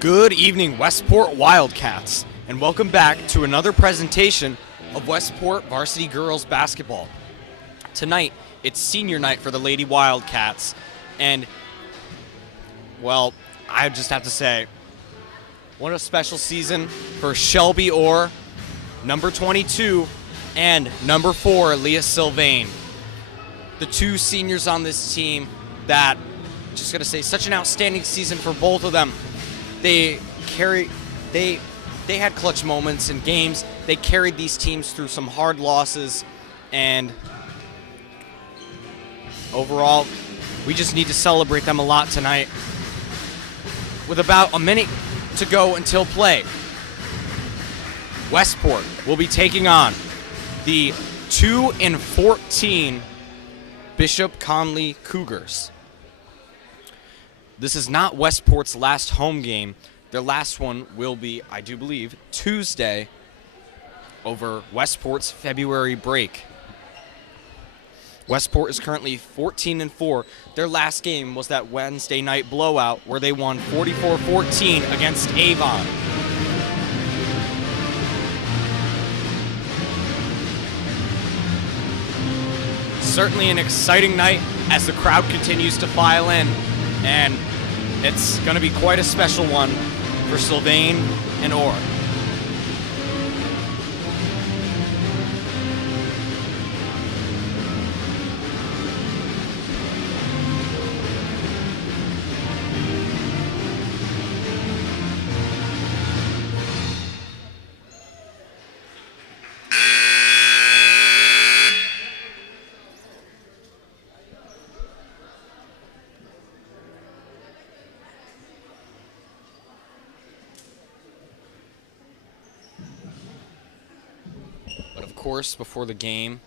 Good evening, Westport Wildcats, and welcome back to another presentation of Westport Varsity Girls Basketball. Tonight, it's senior night for the Lady Wildcats, and, well, I just have to say, what a special season for Shelby Orr, number 22, and number 4, Leah Sylvain. The two seniors on this team that, just going to say, such an outstanding season for both of them. They had clutch moments in games. They carried these teams through some hard losses, and overall, we just need to celebrate them a lot tonight. With about a minute to go until play, Westport will be taking on the 2-14 Bishop Connolly Cougars. This is not Westport's last home game. Their last one will be, I do believe, Tuesday over Westport's February break. Westport is currently 14-4. Their last game was that Wednesday night blowout where they won 44-14 against Avon. Certainly an exciting night as the crowd continues to file in, and it's going to be quite a special one for Sylvain and Orr. Of course, before the game,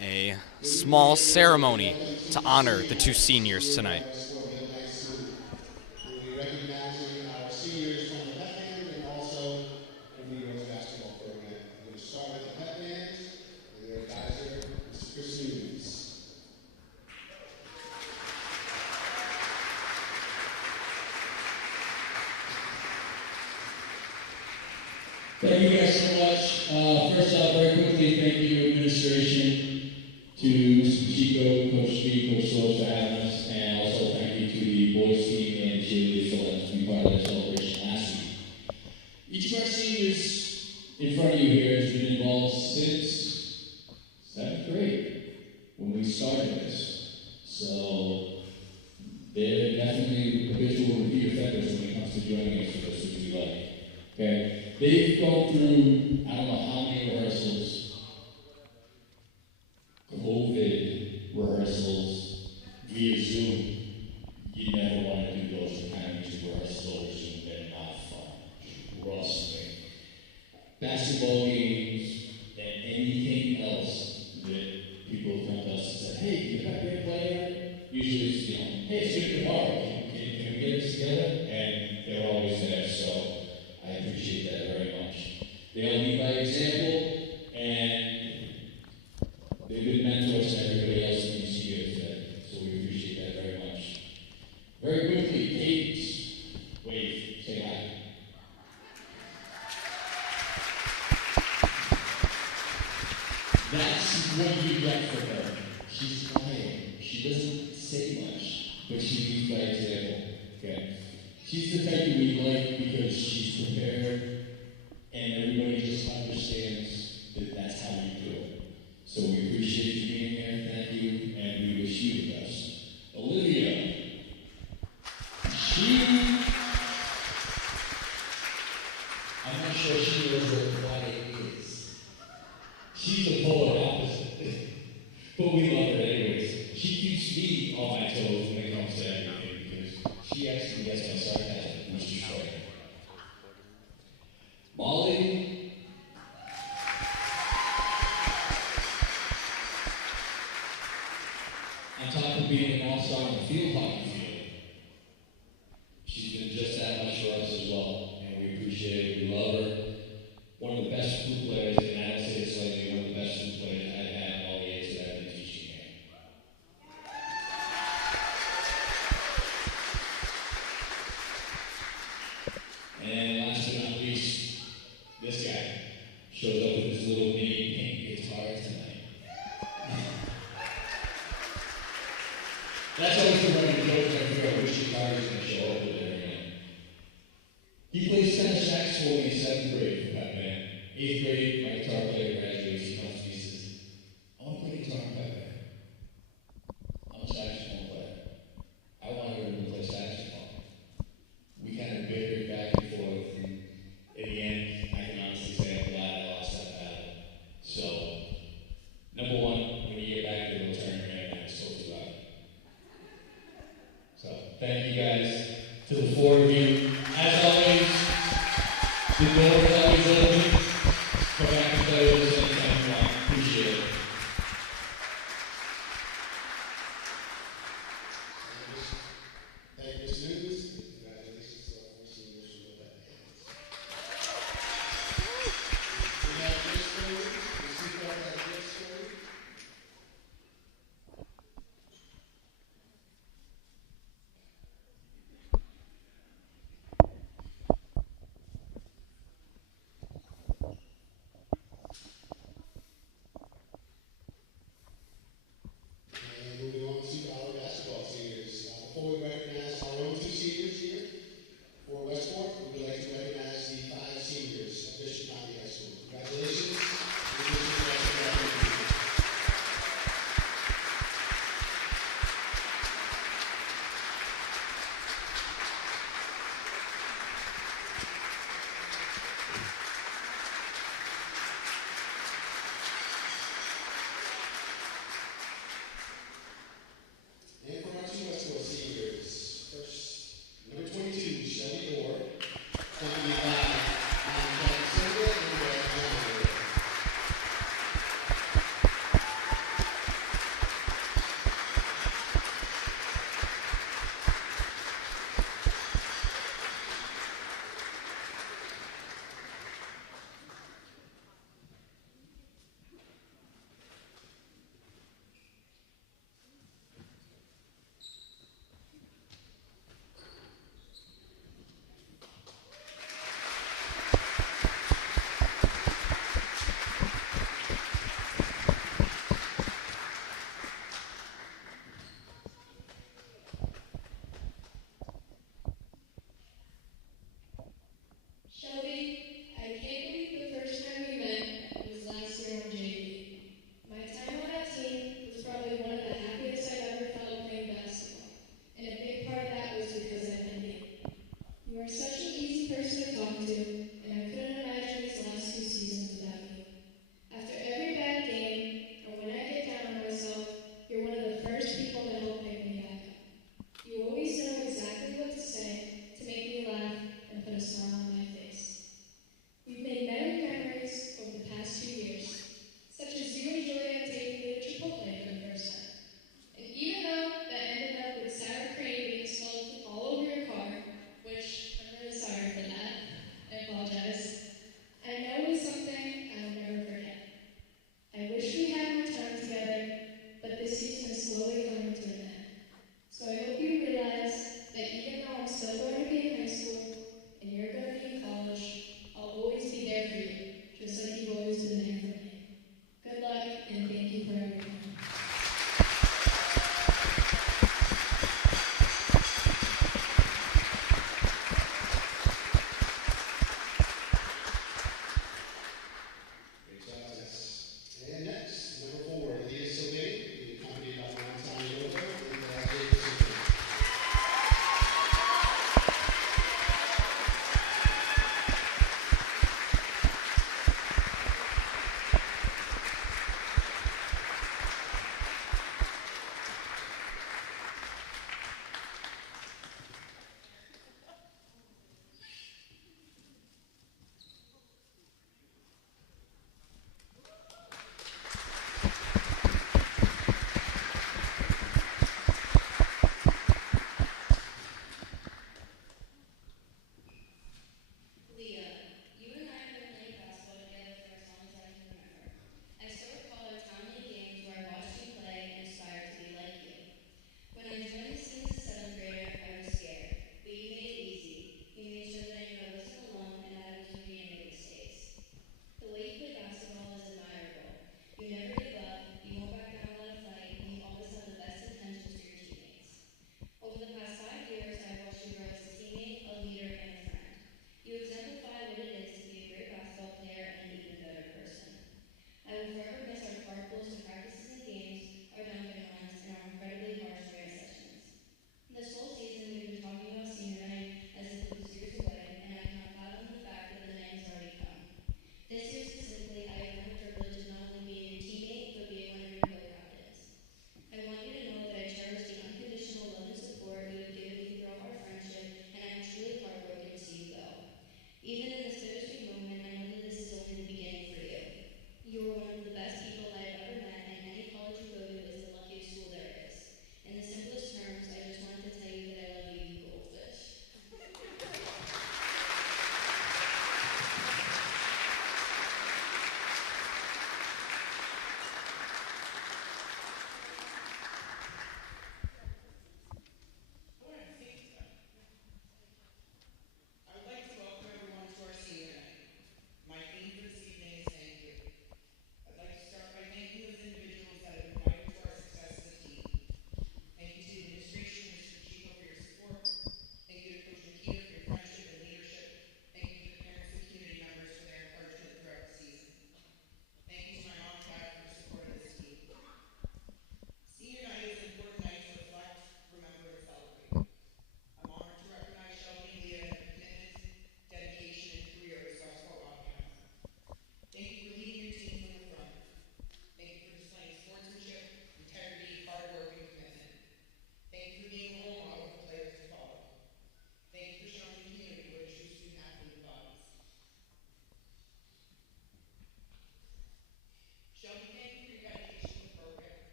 a small ceremony to honor the two seniors tonight. We'll be recognizing our seniors from the pep band and also from the girls basketball program. We're going to start with the pep band and their advisor, Mr. Chris News. Thank you guys so much. First off, very quickly, thank you, administration, to Mr. Pacheco, Coach Speed, Coach Soros for having us, and also thank you to the boys team and cheerleaders for letting us be part of their celebration last week. Each of our seniors in front of you here has been involved since 7th grade when we started this. So they're definitely habitual repeat offenders when it comes to joining us for this, which we like. Okay? They've gone through, I don't know how many rehearsals, COVID rehearsals, via Zoom. You never want to do those kind of music rehearsals over Zoom. They're not fun. Rustling. Basketball games, and anything else that people come to us and say, hey, you got a great player? Usually it's, hey, it's good tomorrow. Can we get this together? And they're always there, so I appreciate that very much. They all lead by example, and they've been mentors to everybody else in these years today, so we appreciate that very much. Very quickly, Kate, wave, say hi. That's what you get for her. She's quiet. She doesn't say much, but she leads by example. Okay. She's the type that we like because she's prepared and everybody just understands that that's how you do it. So we appreciate you being here. Thank you, and we wish you the best. Olivia. I'm not sure she knows what quiet is. She's the polar opposite. But we love her anyways. She keeps me on my toes when it comes to everything because she actually gets my sarcasm, which is right. Molly. On top of being an all-star on the field hockey field, she's been just that much for us as well, and we appreciate it. We love her. One of the best flute players, and I don't say this lightly, one of the best flute players I've had in all the years that I've been teaching here. shows up with his little mini pink guitar tonight. That's always the running joke when I figure out which guitar is going to show up with every night. He plays tenor saxophone in 7th grade for Pep Band. 8th grade, my guitar player graduates. He comes to me and says, I want to play guitar in Pep Band. I'm a saxophone player. I want to learn to play saxophone. We kind of bickered back and forth, and in the end, I can honestly say I'm glad I lost that battle. So, number one, when you get back to the tournament, I'm so glad. So, thank you guys. To the 4 of you, as always, the door is always open. Come back and play with us anytime you want. Appreciate it. Thank you, students. Congratulations to our seniors from the Pep Bands. We have this story. The seatbelt has this story.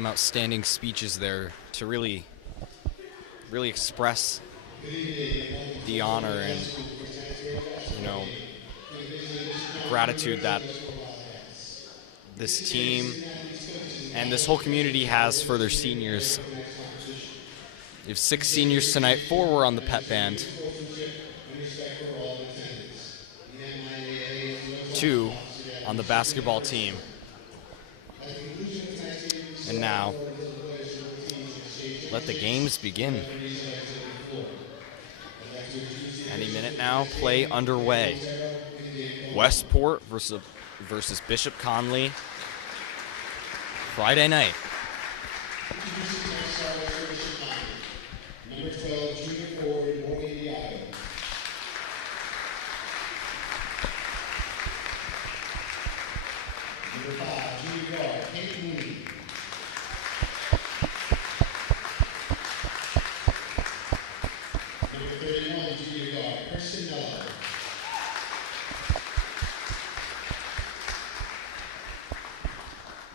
some outstanding speeches there to really express the honor and, you know, gratitude that this team and this whole community has for their seniors. You have 6 seniors tonight, 4 were on the pep band, 2 on the basketball team. And now, let the games begin. Any minute now, play underway. Westport versus Bishop Connolly. Friday night. Number 12, junior forward, Morgan Diallo. Number 5, junior guard, Kate Mooney. Number 31, junior guard, Kirsten Miller.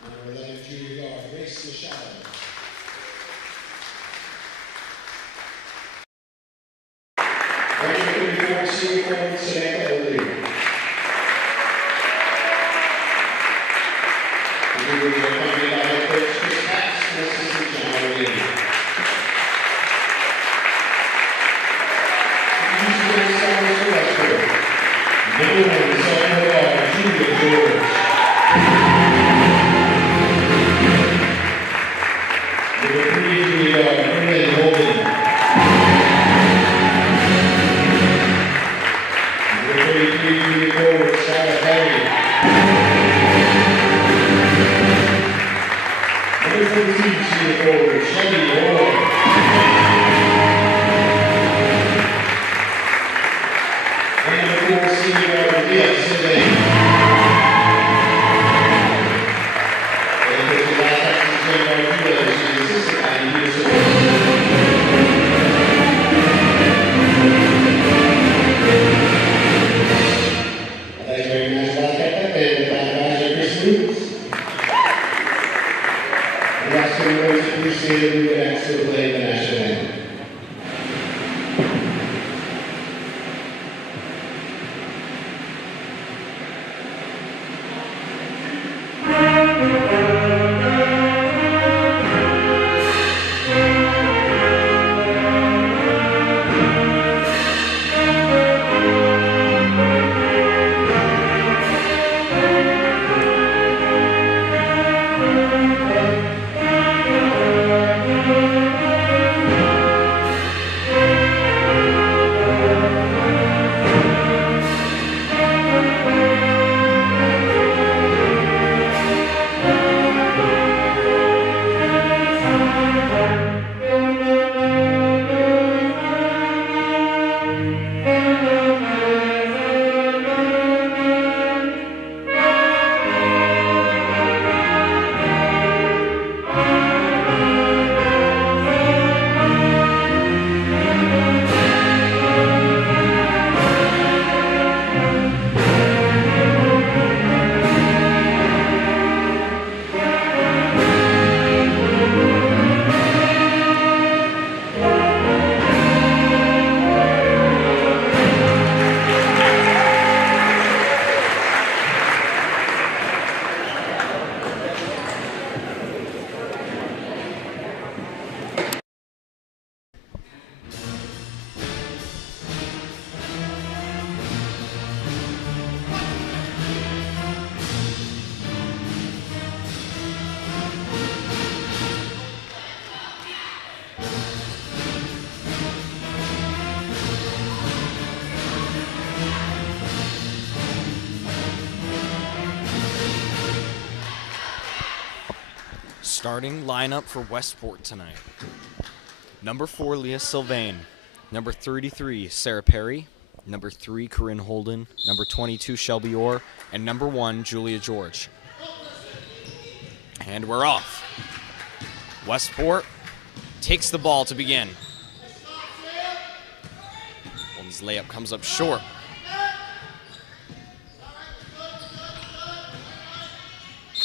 Number 11, junior guard, Grace Machado. Number 34, senior forward, Samantha O'Leary. We will be accompanied by head coach Chris Katz and assistant John O'Leary. Today's stars for Westport. Number 1, sophomore guard, Julia George. Number 3, junior guard, Renee Holden. Number 33, junior forward, Sarah Perry. Number 14, junior forward, Shelby Ward. And number 4, senior guard, Leah Sylvain. And coach of last Texas Jim Marquillo, she's the assistant at the University. Appreciated we would actually play the national anthem. Starting lineup for Westport tonight. Number 4, Leah Sylvain. Number 33, Sarah Perry. Number 3, Corinne Holden. Number 22, Shelby Orr. And number 1, Julia George. And we're off. Westport takes the ball to begin. Holden's layup comes up short.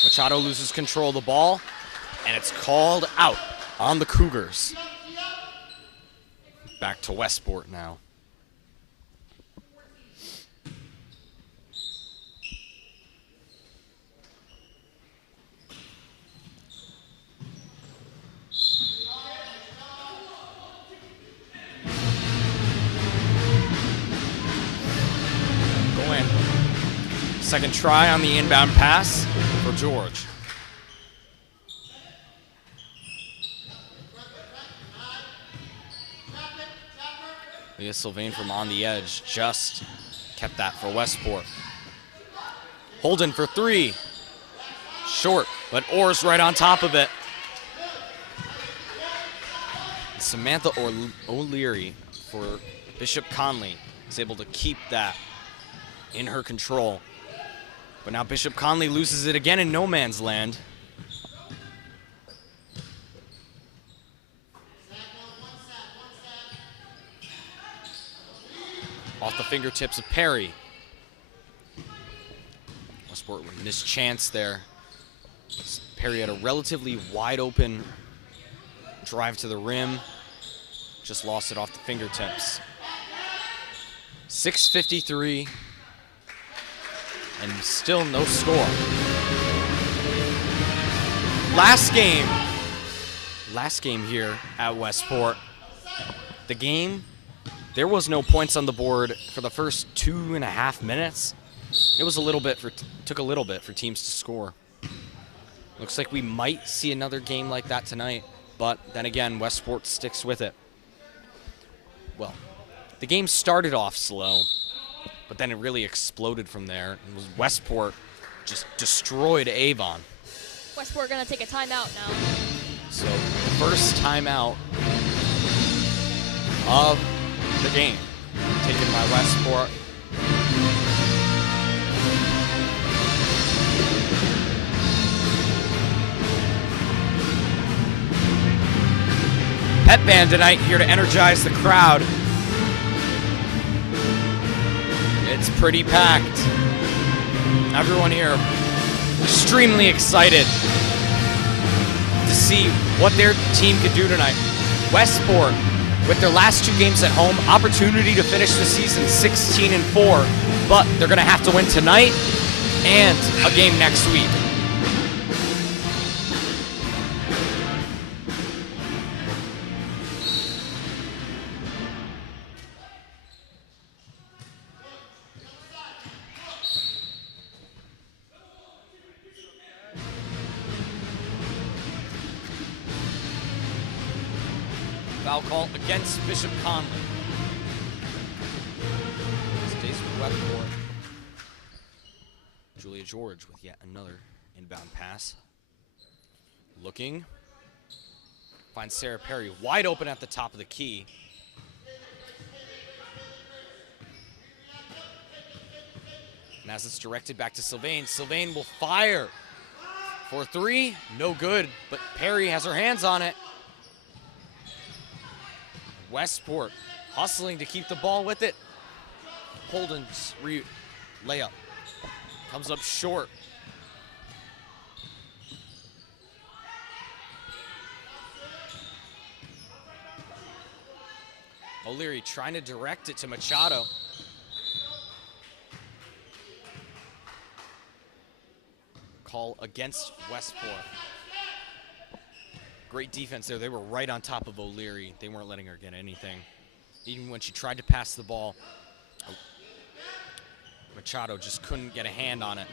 Machado loses control of the ball. And it's called out on the Cougars. Back to Westport now. Go in. Second try on the inbound pass for George. Leah Sylvain from on the edge just kept that for Westport. Holden for three. Short, but Orr's right on top of it. Samantha O'Leary for Bishop Connolly is able to keep that in her control. But now Bishop Connolly loses it again in no man's land. Off the fingertips of Perry. Westport with missed chance there. Perry had a relatively wide open drive to the rim. Just lost it off the fingertips. 6:53. And still no score. Last game here at Westport. The game, there was no points on the board for the first 2.5 minutes. It was took a little bit for teams to score. Looks like we might see another game like that tonight, but then again, Westport sticks with it. Well, the game started off slow, but then it really exploded from there. It was Westport just destroyed Avon. Westport gonna take a timeout now. So, first timeout of the game, taken by Westport. Pep band tonight here to energize the crowd. It's pretty packed. Everyone here extremely excited to see what their team could do tonight. Westport, with their last 2 games at home, opportunity to finish the season 16-4, but they're gonna have to win tonight and a game next week. Foul call against Bishop Connolly. Stays with Westport. Julia George with yet another inbound pass. Looking. Finds Sarah Perry wide open at the top of the key. And as it's directed back to Sylvain, Sylvain will fire for 3. No good, but Perry has her hands on it. Westport hustling to keep the ball with it. Holden's layup comes up short. O'Leary trying to direct it to Machado. Call against Westport. Great defense there. They were right on top of O'Leary. They weren't letting her get anything. Even when she tried to pass the ball, Machado just couldn't get a hand on it.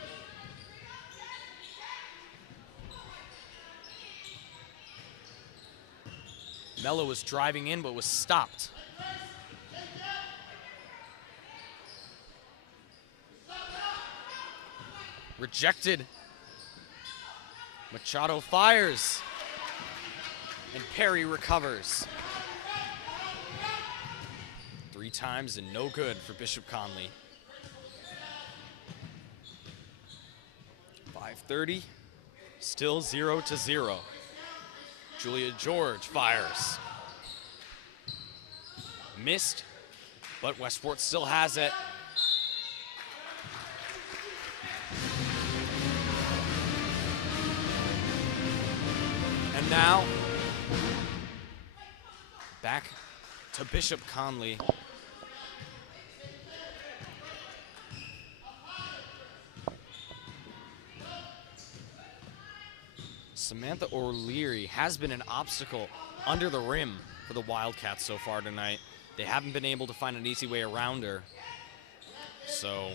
Mello was driving in but was stopped. Rejected. Machado fires. And Perry recovers. 3 times and no good for Bishop Connolly. 5:30, still 0-0. Julia George fires. Missed, but Westport still has it. now. Back to Bishop Connolly. Samantha O'Leary has been an obstacle under the rim for the Wildcats so far tonight. They haven't been able to find an easy way around her. So,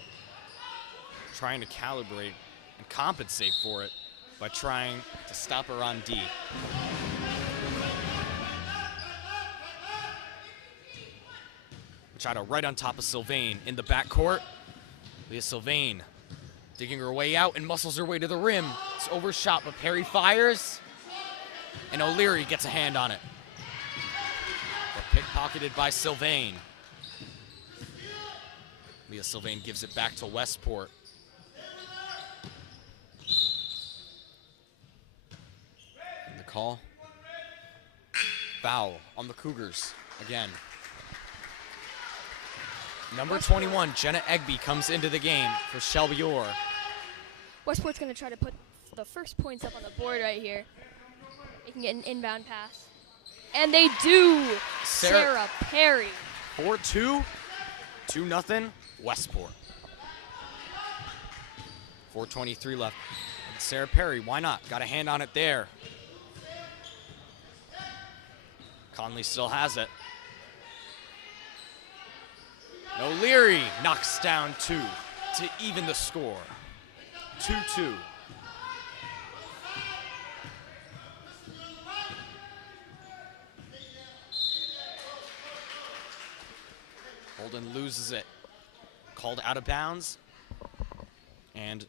trying to calibrate and compensate for it by trying to stop her on D. Machado right on top of Sylvain in the backcourt. Leah Sylvain digging her way out and muscles her way to the rim. It's overshot, but Perry fires, and O'Leary gets a hand on it. But pickpocketed by Sylvain. Leah Sylvain gives it back to Westport. And the call. Foul on the Cougars again. Number 21, Jenna Egby, comes into the game for Shelby Orr. Westport's going to try to put the first points up on the board right here. They can get an inbound pass. And they do! Sarah Perry. 4-2, 2-0, Westport. 4:23 left. And Sarah Perry, why not? Got a hand on it there. Conley still has it. O'Leary knocks down 2 to even the score. 2-2. Holden loses it. Called out of bounds. And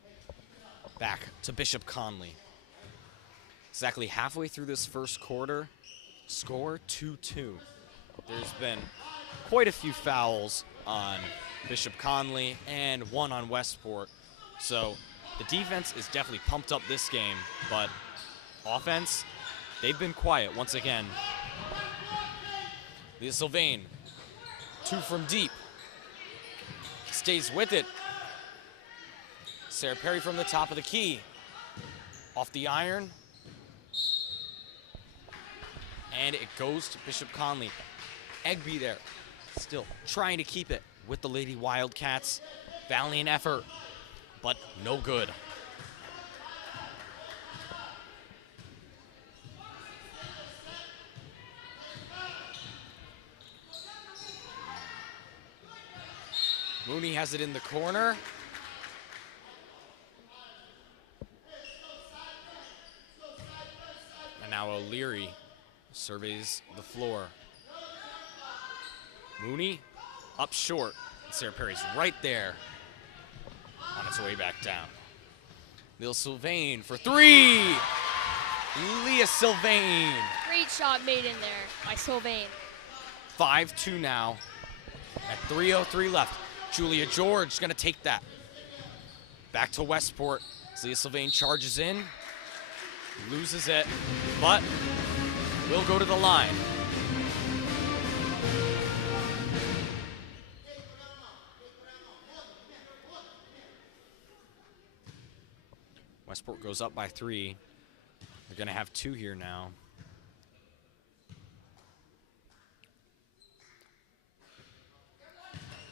back to Bishop Connolly. Exactly halfway through this first quarter, score 2-2. There's been quite a few fouls on Bishop Connolly and one on Westport. So the defense is definitely pumped up this game, but offense, they've been quiet once again. Leah Sylvain, 2 from deep. Stays with it. Sarah Perry from the top of the key. Off the iron. And it goes to Bishop Connolly. Egby there, still trying to keep it with the Lady Wildcats. Valiant effort, but no good. Mooney has it in the corner. And now O'Leary surveys the floor. Mooney up short. Sarah Perry's right there on its way back down. Leah Sylvain for 3. Leah Sylvain. Great shot made in there by Sylvain. 5-2 now at 3:03 left. Julia George gonna take that. Back to Westport. Leah Sylvain charges in, loses it, but will go to the line. Westport goes up by 3. They're going to have 2 here now.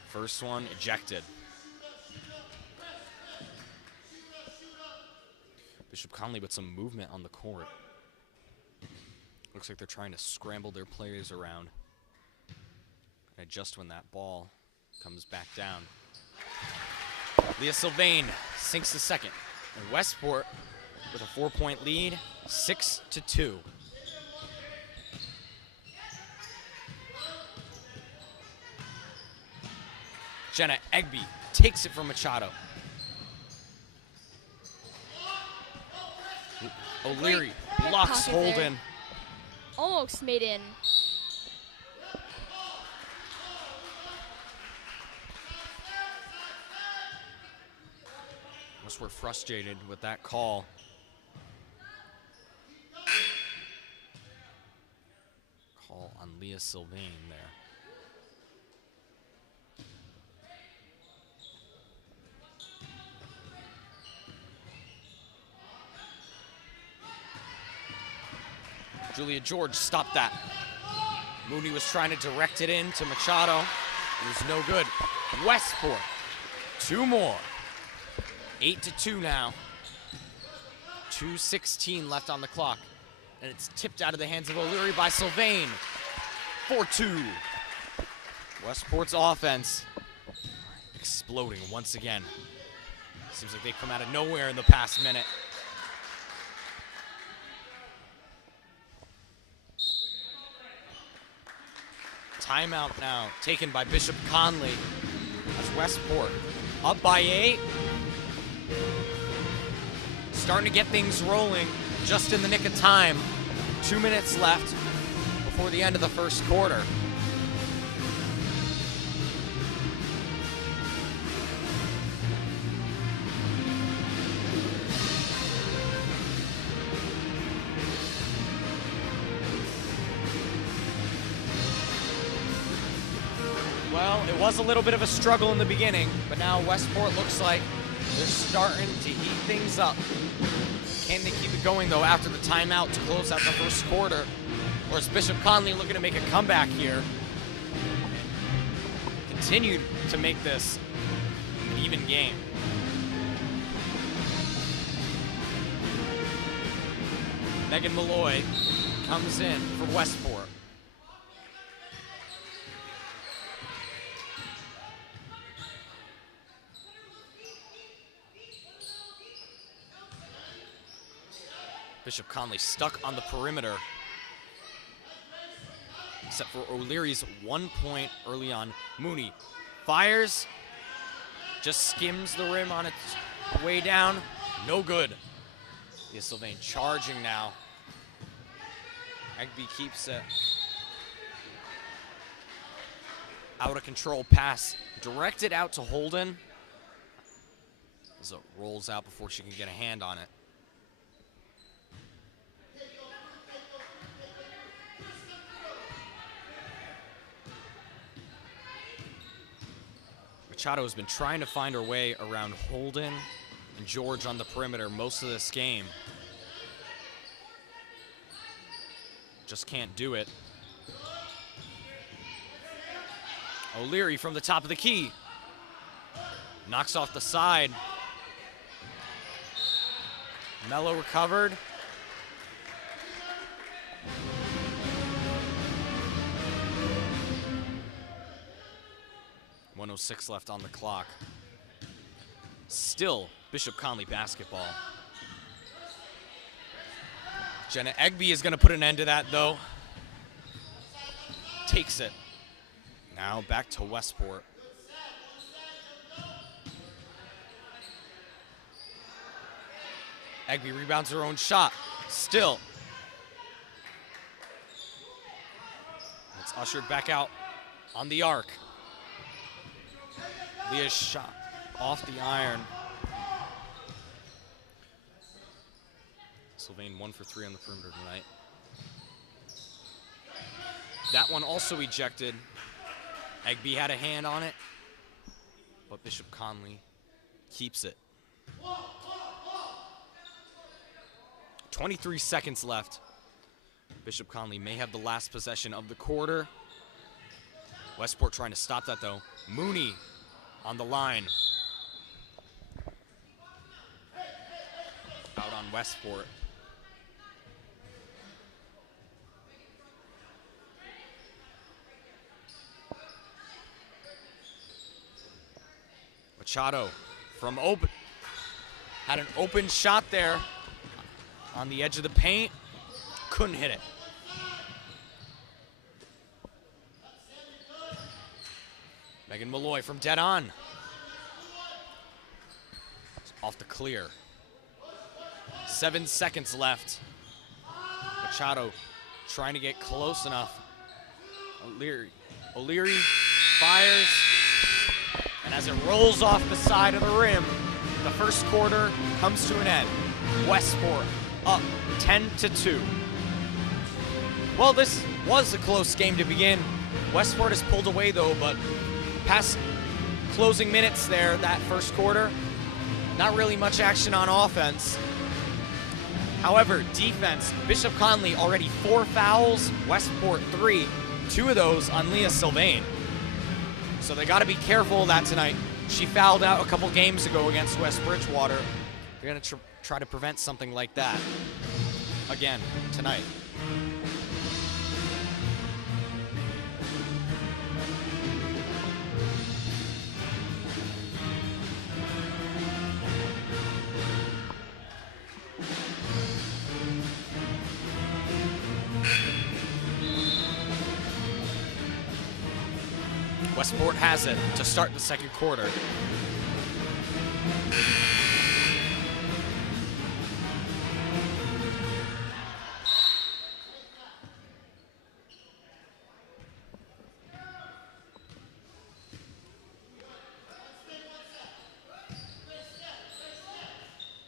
First one ejected. Bishop Connolly with some movement on the court. Looks like they're trying to scramble their players around. And just when that ball comes back down. Leah Sylvain sinks the second. And Westport with a 4-point lead, 6-2. Jenna Egby takes it from Machado. O'Leary blocks Holden. Almost made in. We're frustrated with that call. Call on Leah Sylvain there. Julia George stopped that. Mooney was trying to direct it in to Machado. It was no good. Westport, 2 more. 8-2 now. 2:16 left on the clock. And it's tipped out of the hands of O'Leary by Sylvain. 4-2. Westport's offense exploding once again. Seems like they've come out of nowhere in the past minute. Timeout now taken by Bishop Connolly. That's Westport up by 8. Starting to get things rolling just in the nick of time. 2 minutes left before the end of the first quarter. Well, it was a little bit of a struggle in the beginning, but now Westport looks like they're starting to heat things up. Can they keep it going, though, after the timeout to close out the first quarter? Or is Bishop Connolly looking to make a comeback here? Continued to make this an even game. Megan Malloy comes in for Westport. Bishop Connolly stuck on the perimeter, except for O'Leary's 1 point early on. Mooney fires, just skims the rim on its way down. No good. Is Sylvain charging now. Egby keeps it. Out of control pass directed out to Holden as it rolls out before she can get a hand on it. Machado has been trying to find her way around Holden and George on the perimeter most of this game. Just can't do it. O'Leary from the top of the key. Knocks off the side. Mello recovered. .106 left on the clock. Still Bishop Connolly basketball. Jenna Egby is going to put an end to that, though. Takes it. Now back to Westport. Egby rebounds her own shot. Still. It's ushered back out on the arc. Leah's shot off the iron. Sylvain 1 for 3 on the perimeter tonight. That one also ejected. Egby had a hand on it, but Bishop Connolly keeps it. 23 seconds left. Bishop Connolly may have the last possession of the quarter. Westport trying to stop that, though. Mooney on the line. Out on Westport. Machado from open. Had an open shot there on the edge of the paint. Couldn't hit it. Megan Malloy from dead on. Off the clear. 7 seconds left. Machado trying to get close enough. O'Leary fires. And as it rolls off the side of the rim, the first quarter comes to an end. Westport up 10-2. Well, this was a close game to begin. Westport has pulled away, though, but past closing minutes there, that first quarter, not really much action on offense. However, defense, Bishop Connolly already 4 fouls, Westport 3, 2 of those on Leah Sylvain. So they got to be careful of that tonight. She fouled out a couple games ago against West Bridgewater. They're going to try to prevent something like that again tonight. Westport has it to start the second quarter.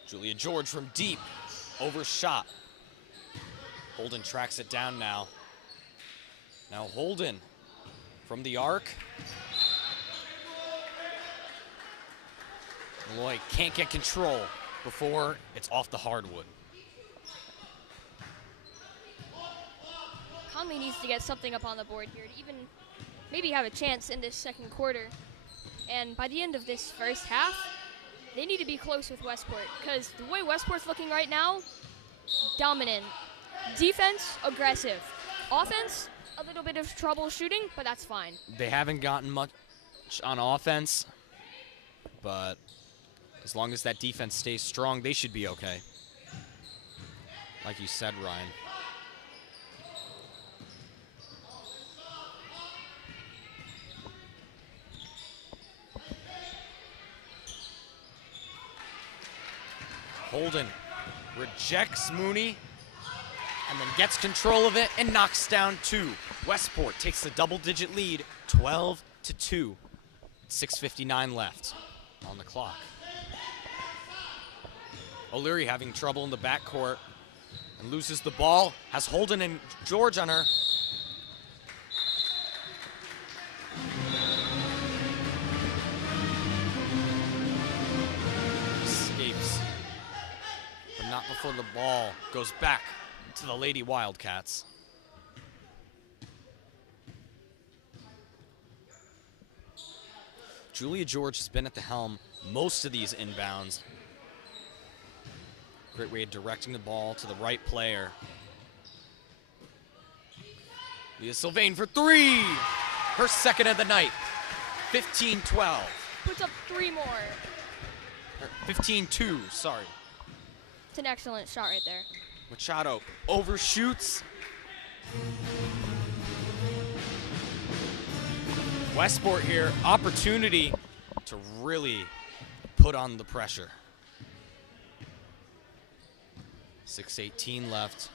Julia George from deep, overshot. Holden tracks it down now. Now Holden from the arc. Malloy can't get control before it's off the hardwood. Connolly needs to get something up on the board here to even maybe have a chance in this second quarter. And by the end of this first half, they need to be close with Westport, because the way Westport's looking right now, dominant. Defense, aggressive. Offense, a little bit of trouble shooting, but that's fine. They haven't gotten much on offense, but as long as that defense stays strong, they should be okay. Like you said, Ryan. Holden rejects Mooney and then gets control of it and knocks down 2. Westport takes the double-digit lead, 12-2. 6:59 left on the clock. O'Leary having trouble in the backcourt and loses the ball. Has Holden and George on her. Escapes, but not before the ball goes back to the Lady Wildcats. Julia George has been at the helm most of these inbounds. Great way of directing the ball to the right player. Leah Sylvain for 3! Her second of the night. 15-12. Puts up 3 more. 15-2, sorry. It's an excellent shot right there. Machado overshoots. Westport here, opportunity to really put on the pressure. 6:18 left.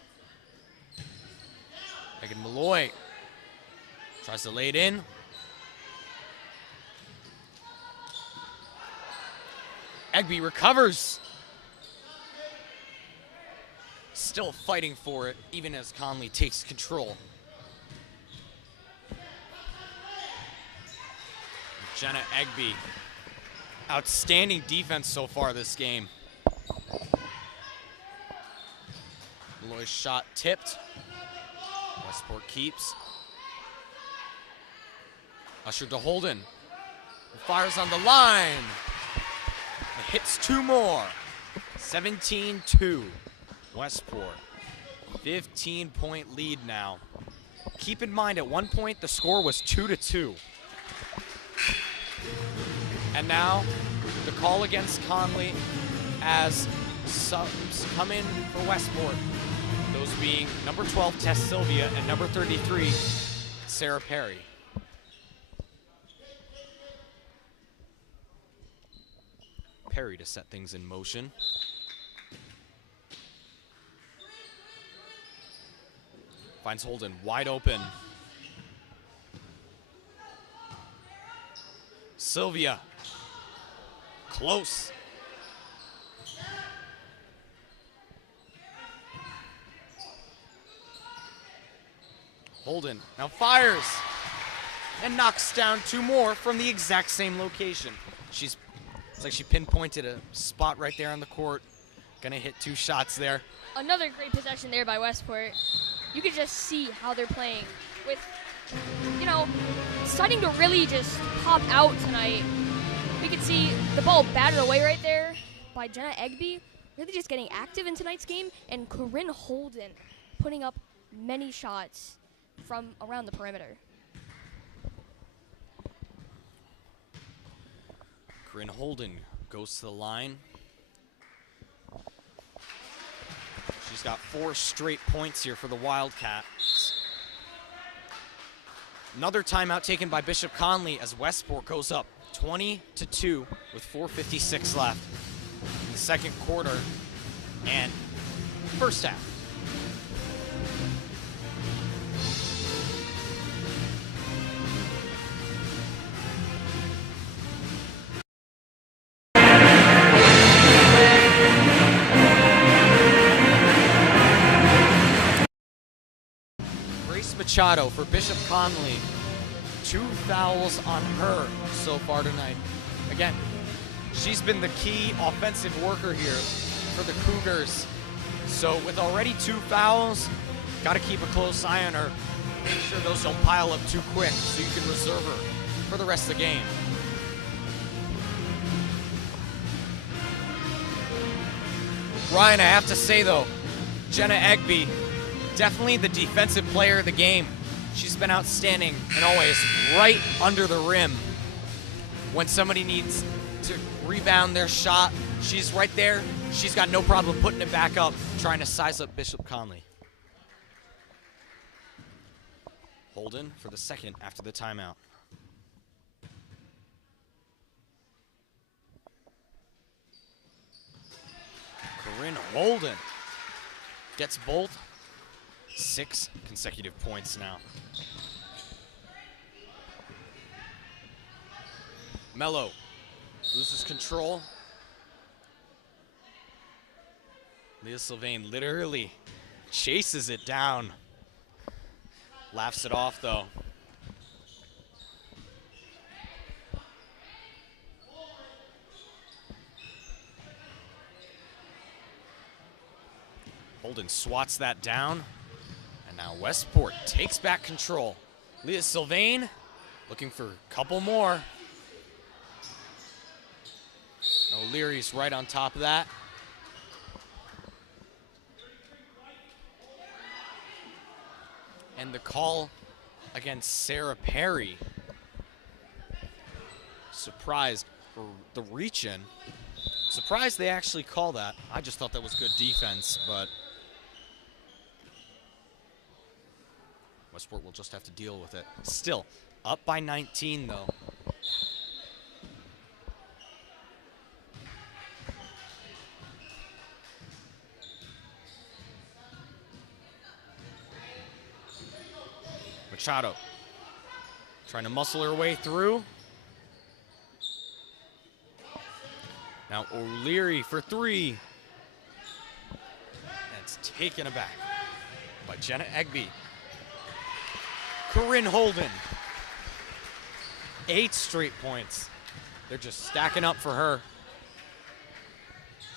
Megan Malloy tries to lay it in. Egby recovers. Still fighting for it, even as Connolly takes control. Jenna Egby. Outstanding defense so far this game. Malloy's shot tipped. Westport keeps. Ushered to Holden. Fires on the line. It hits 2 more. 17-2. Westport. 15-point lead now. Keep in mind, at one point, the score was 2-2. And now, the call against Connolly as subs come in for Westport. Those being number 12, Tess Sylvia, and number 33, Sarah Perry. Perry to set things in motion. Finds Holden wide open. Sylvia, close. Holden now fires and knocks down 2 more from the exact same location. It's like she pinpointed a spot right there on the court Gonna hit 2 shots there. Another great possession there by Westport. You could just see how they're playing with, starting to really just pop out tonight. We could see the ball battered away right there by Jenna Egby, really just getting active in tonight's game, and Corinne Holden putting up many shots from around the perimeter. Corinne Holden goes to the line. She's got 4 straight points here for the Wildcats. Another timeout taken by Bishop Connolly as Westport goes up 20-2 with 4:56 left in the second quarter and first half. Machado for Bishop Connolly. 2 fouls on her so far tonight. Again, she's been the key offensive worker here for the Cougars. So with already 2 fouls, got to keep a close eye on her. Make sure those don't pile up too quick so you can reserve her for the rest of the game. Ryan, I have to say though, Jenna Egby, definitely the defensive player of the game. She's been outstanding and always right under the rim. When somebody needs to rebound their shot, she's right there. She's got no problem putting it back up, trying to size up Bishop Connolly. Holden for the second after the timeout. Corinne Holden gets both 6 consecutive points now. Mello loses control. Leah Sylvain literally chases it down. Laughs it off though. Holden swats that down. And now Westport takes back control. Leah Sylvain looking for a couple more. O'Leary's right on top of that. And the call against Sarah Perry. Surprised for the reach-in. Surprised they actually call that. I just thought that was good defense, but Westport will just have to deal with it. Still, up by 19 though. Machado trying to muscle her way through. Now O'Leary for 3. That's taken aback by Jenna Egby. Corinne Holden. 8 straight points. They're just stacking up for her.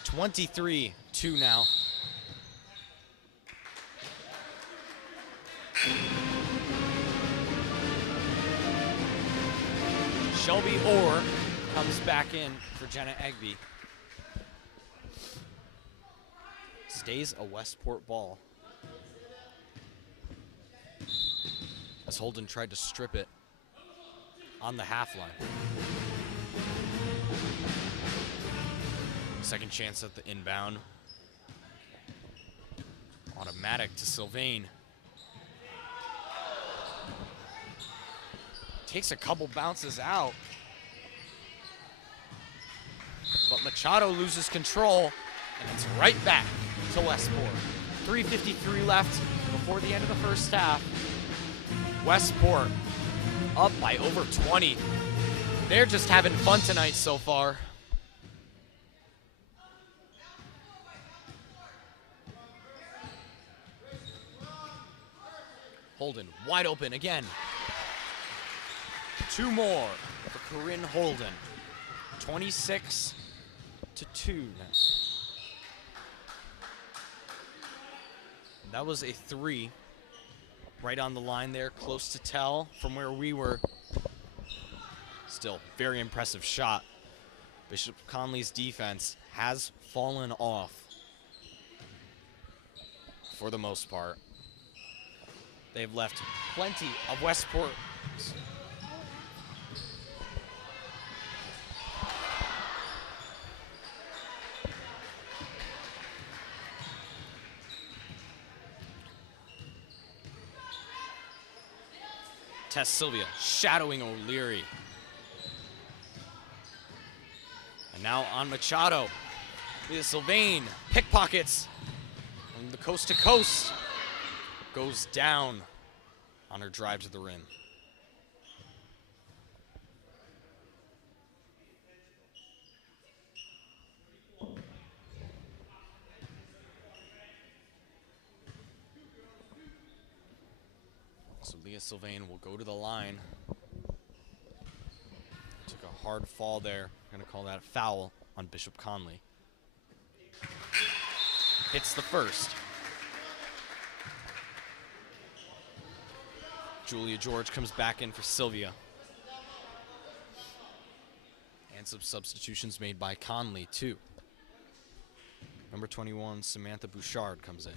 23-2 now. Shelby Orr comes back in for Jenna Egby. Stays a Westport ball. As Holden tried to strip it on the half line. Second chance at the inbound. Automatic to Sylvain. Takes a couple bounces out. But Machado loses control, and it's right back to Westport. 3:53 left before the end of the first half. Westport up by over 20. They're just having fun tonight so far. Holden wide open again. 2 more for Corinne Holden. 26-2 now. That was a 3. Right on the line there, close to tell from where we were. Still, very impressive shot. Bishop Connolly's defense has fallen off for the most part. They've left plenty of Westport. Tess Sylvia shadowing O'Leary. And now on Machado. Leah Sylvain pickpockets from the coast to coast. Goes down on her drive to the rim. So Leah Sylvain will go to the line. Took a hard fall there. I'm going to call that a foul on Bishop Connolly. Hits the first. Julia George comes back in for Sylvia. And some substitutions made by Connolly, too. Number 21, Samantha Bouchard comes in.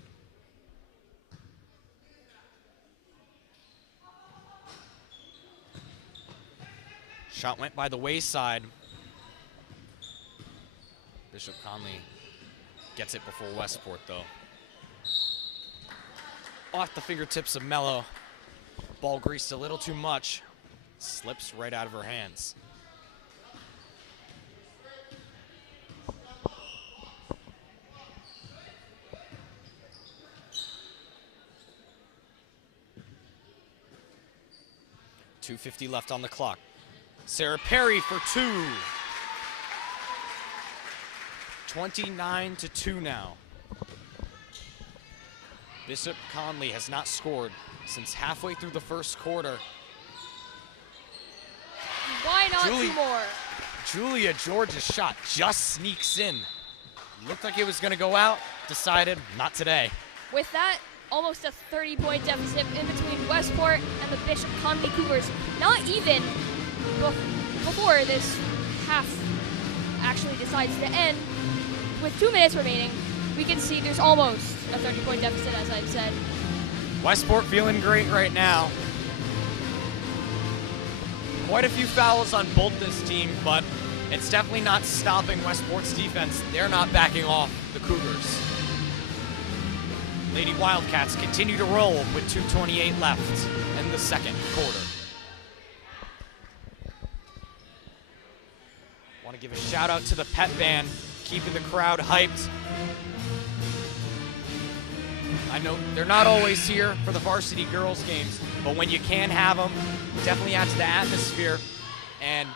Shot went by the wayside. Bishop Connolly gets it before Westport, though. Off the fingertips of Mello. Ball greased a little too much. Slips right out of her hands. .250 left on the clock. Sarah Perry for 2. 29-2 now. Bishop Connolly has not scored since halfway through the first quarter. Why not 2 more? Julia George's shot just sneaks in. Looked like it was going to go out. Decided not today. With that, almost a 30-point deficit in between Westport and the Bishop Connolly Cougars. Not even before this half actually decides to end. With 2 minutes remaining, we can see there's almost a 30-point deficit, as I've said. Westport feeling great right now. Quite a few fouls on both this team, but it's definitely not stopping Westport's defense. They're not backing off the Cougars. Lady Wildcats continue to roll with 2:28 left in the second quarter. Want to give a shout out to the pep band, keeping the crowd hyped. I know they're not always here for the varsity girls games, but when you can have them, definitely add to the atmosphere and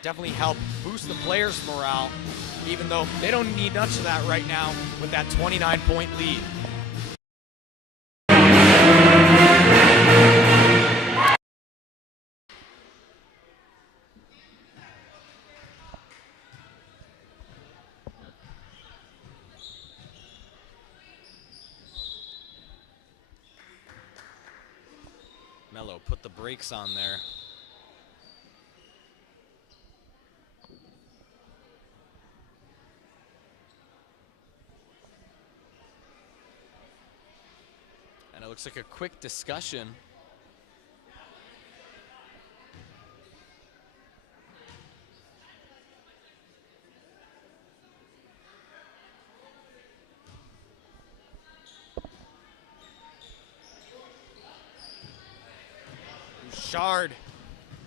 definitely help boost the players' morale, even though they don't need much of that right now with that 29-point lead. Mello put the brakes on there. And it looks like a quick discussion. Bouchard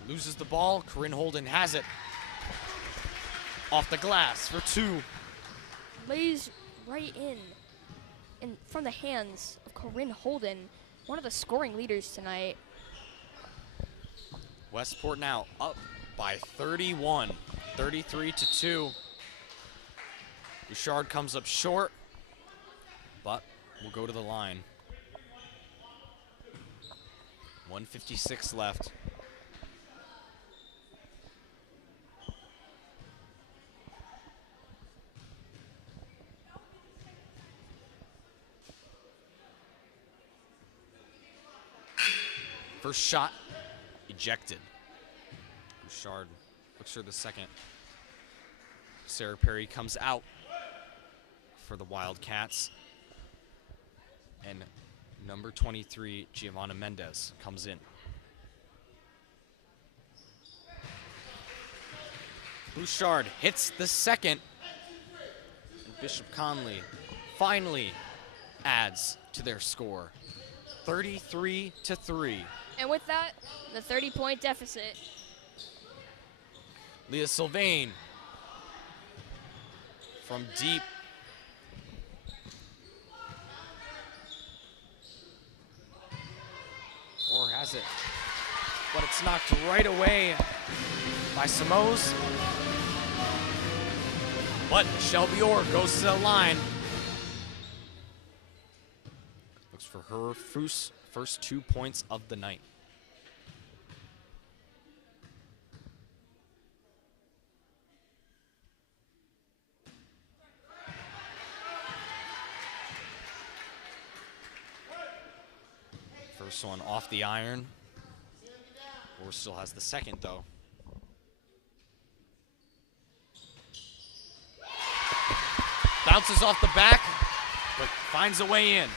loses the ball. Corinne Holden has it. Off the glass for 2. Lays right in from the hands of Corinne Holden, one of the scoring leaders tonight. Westport now up by 31, 33-2. Bouchard comes up short, but will go to the line. 1:56 left. First shot ejected. Bouchard looks for the second. Sarah Perry comes out for the Wildcats. And number 23, Giovanna Mendez, comes in. Bouchard hits the second. And Bishop Connolly finally adds to their score, 33-3. And with that, the 30-point deficit. Leah Sylvain from deep. Or has it? But it's knocked right away by Samos. But Shelby Orr goes to the line. Looks for her first 2 points of the night. First one off the iron. Orr still has the second, though. Bounces off the back, but finds a way in.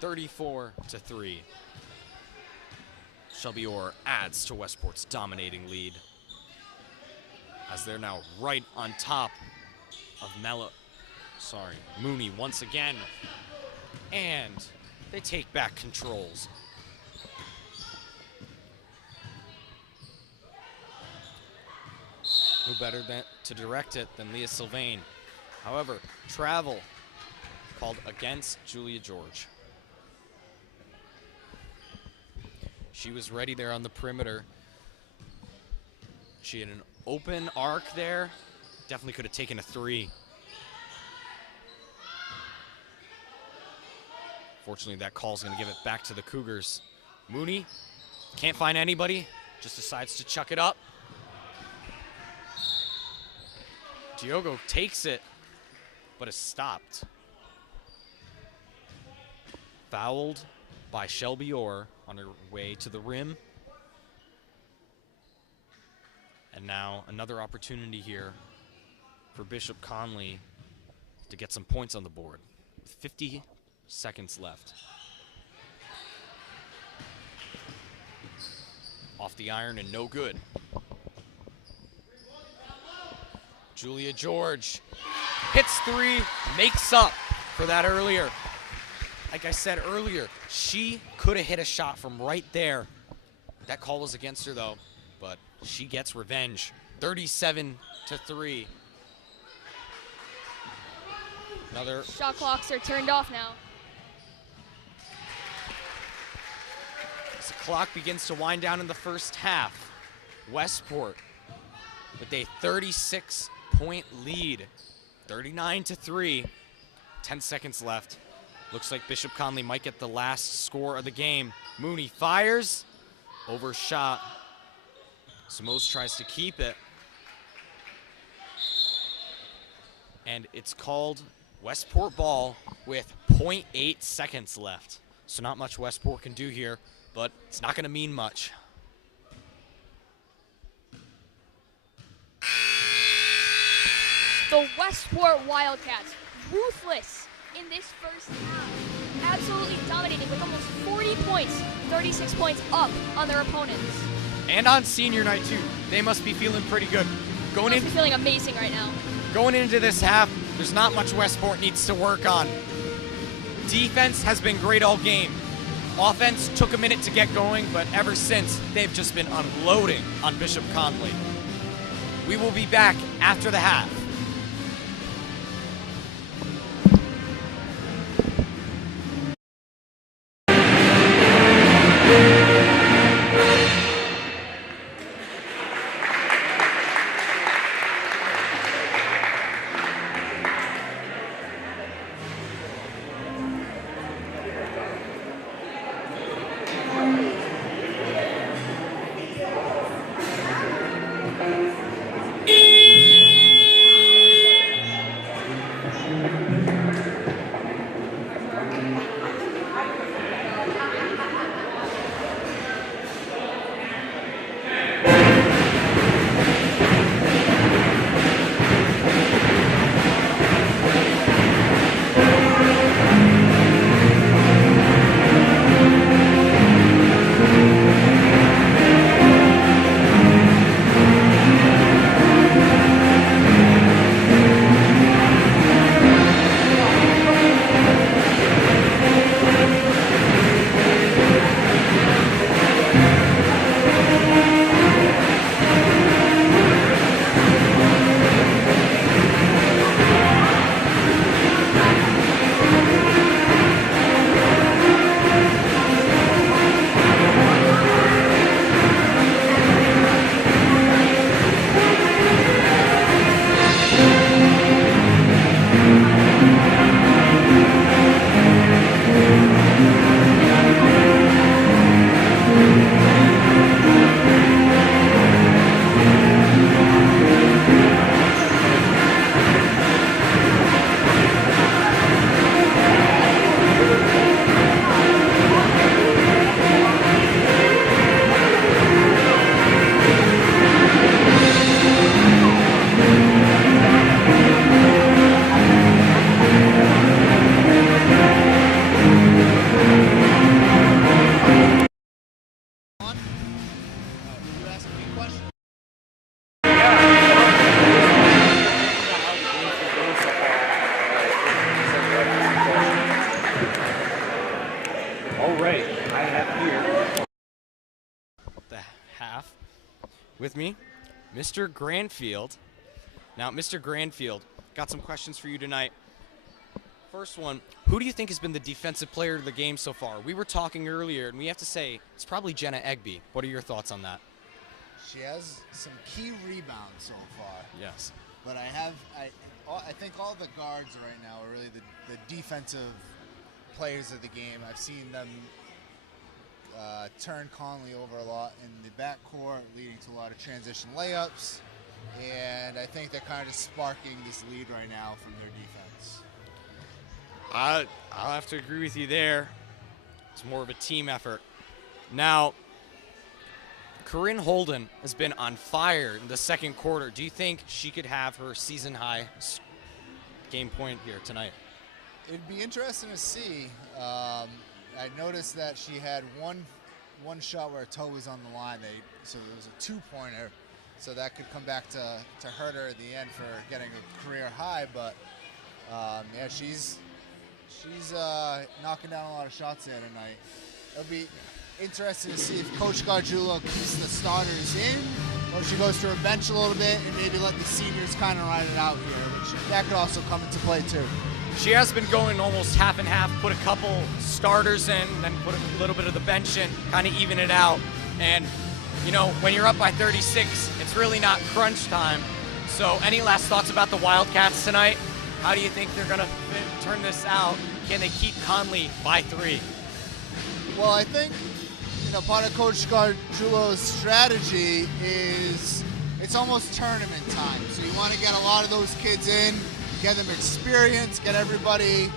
34-3. Shelby Orr adds to Westport's dominating lead, as they're now right on top of Mooney once again. And they take back controls. Who better to direct it than Leah Sylvain? However, travel called against Julia George. She was ready there on the perimeter. She had an open arc there. Definitely could have taken a three. Fortunately, that call's going to give it back to the Cougars. Mooney can't find anybody, just decides to chuck it up. Diogo takes it, but is stopped. Fouled by Shelby Orr on her way to the rim. And now another opportunity here for Bishop Connolly to get some points on the board with 50 seconds left. Off the iron and no good. Julia George hits three, makes up for that earlier. Like I said earlier, she could have hit a shot from right there. That call was against her though, but she gets revenge. 37-3. Another shot clocks are turned off now. As the clock begins to wind down in the first half, Westport with a 36-point lead, 39-3. 10 seconds left. Looks like Bishop Connolly might get the last score of the game. Mooney fires, overshot. Samos tries to keep it. And it's called Westport ball with 0.8 seconds left. So not much Westport can do here, but it's not going to mean much. The Westport Wildcats, ruthless in this first half. Absolutely dominating with almost 40 points, 36 points up on their opponents. And on senior night too. They must be feeling pretty good. They must be feeling amazing right now. Going into this half, there's not much Westport needs to work on. Defense has been great all game. Offense took a minute to get going, but ever since, they've just been unloading on Bishop Connolly. We will be back after the half. All right, I have here the half with me, Mr. Granfield. Now, Mr. Granfield, got some questions for you tonight. First one, who do you think has been the defensive player of the game so far? We were talking earlier, and we have to say it's probably Jenna Egby. What are your thoughts on that? She has some key rebounds so far. Yes. But I think all the guards right now are really the defensive players of the game. I've seen them turn Connolly over a lot in the backcourt, leading to a lot of transition layups. And I think they're kind of sparking this lead right now from their defense. I'll have to agree with you there. It's more of a team effort. Now, Corinne Holden has been on fire in the second quarter. Do you think she could have her season high game point here tonight? It'd be interesting to see. I noticed that she had one shot where her toe was on the line. So it was a two-pointer. So that could come back to hurt her at the end for getting a career high. But yeah, she's knocking down a lot of shots there tonight. It'll be interesting to see if Coach Gargiulo keeps the starters in, or if she goes to her bench a little bit and maybe let the seniors kind of ride it out here, which that could also come into play too. She has been going almost half and half, put a couple starters in, then put a little bit of the bench in, kind of even it out. And, you know, when you're up by 36, it's really not crunch time. So any last thoughts about the Wildcats tonight? How do you think they're going to turn this out? Can they keep Connolly by 3? Well, I think, you know, part of Coach Gargiulo's strategy is it's almost tournament time. So you want to get a lot of those kids in, get them experience, get everybody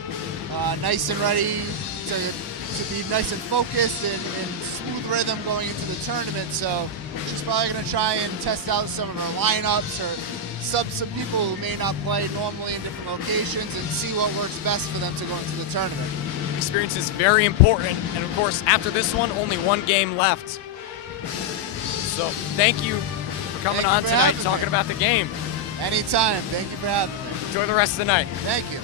nice and ready to be nice and focused and smooth rhythm going into the tournament. So she's probably going to try and test out some of her lineups or sub some people who may not play normally in different locations and see what works best for them to go into the tournament. Experience is very important, and of course, after this one, only one game left. So thank you for coming on tonight, talking about the game. Anytime. Thank you for having me. Enjoy the rest of the night. Thank you.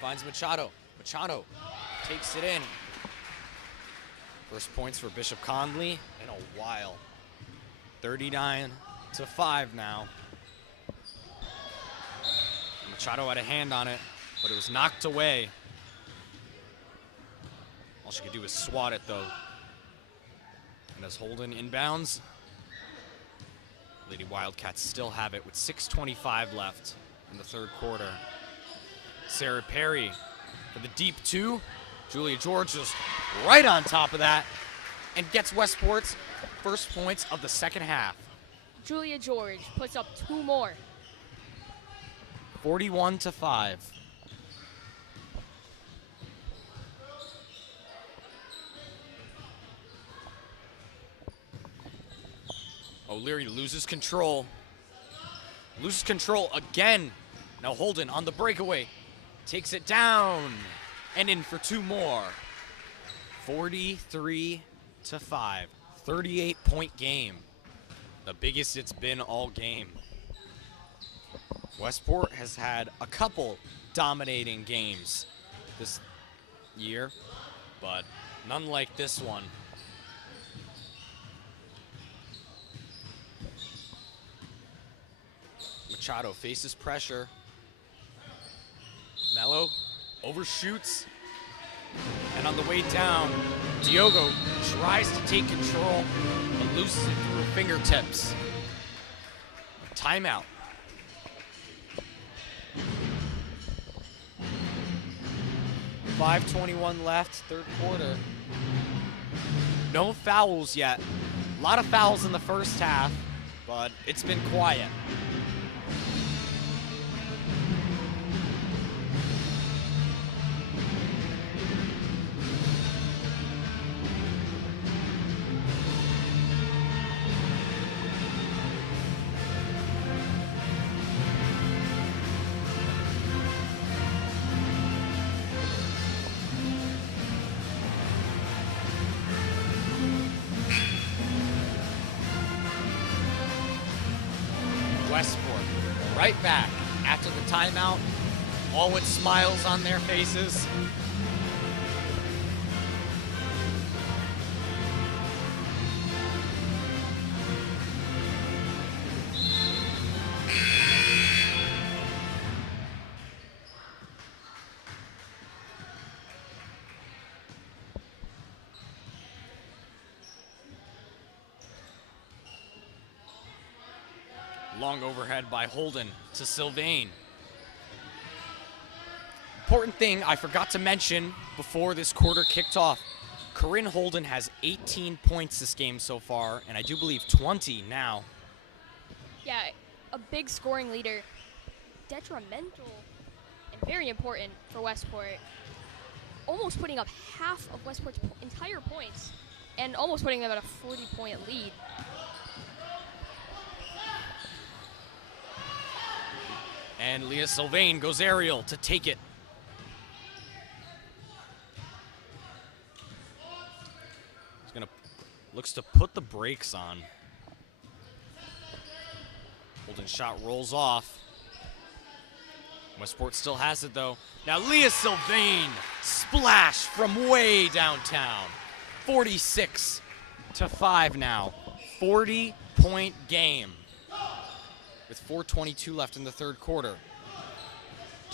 Finds Machado. Machado takes it in. First points for Bishop Connolly in a while. 39-5 now. Machado had a hand on it, but it was knocked away. All she could do was swat it, though. And as Holden inbounds, Lady Wildcats still have it with 6:25 left in the third quarter. Sarah Perry for the deep two. Julia George just right on top of that and gets Westport's first points of the second half. Julia George puts up 2 more. 41-5. O'Leary loses control. Loses control again. Now Holden on the breakaway. Takes it down and in for 2 more. 43-5. 38-point game. The biggest it's been all game. Westport has had a couple dominating games this year, but none like this one. Machado faces pressure. Mello overshoots. And on the way down, Diogo tries to take control, but loses it through her fingertips. Timeout. .5:21 left, third quarter. No fouls yet. A lot of fouls in the first half, but it's been quiet. Westport right back after the timeout, all with smiles on their faces. Long overhead by Holden to Sylvain. Important thing I forgot to mention before this quarter kicked off. Corinne Holden has 18 points this game so far, and I do believe 20 now. Yeah, a big scoring leader. Detrimental and very important for Westport. Almost putting up half of Westport's entire points and almost putting them at a 40-point lead. And Leah Sylvain goes aerial to take it. Looks to put the brakes on. Holden shot rolls off. Westport still has it though. Now Leah Sylvain, splash from way downtown. 46-5 now. 40-point game with 4:22 left in the third quarter.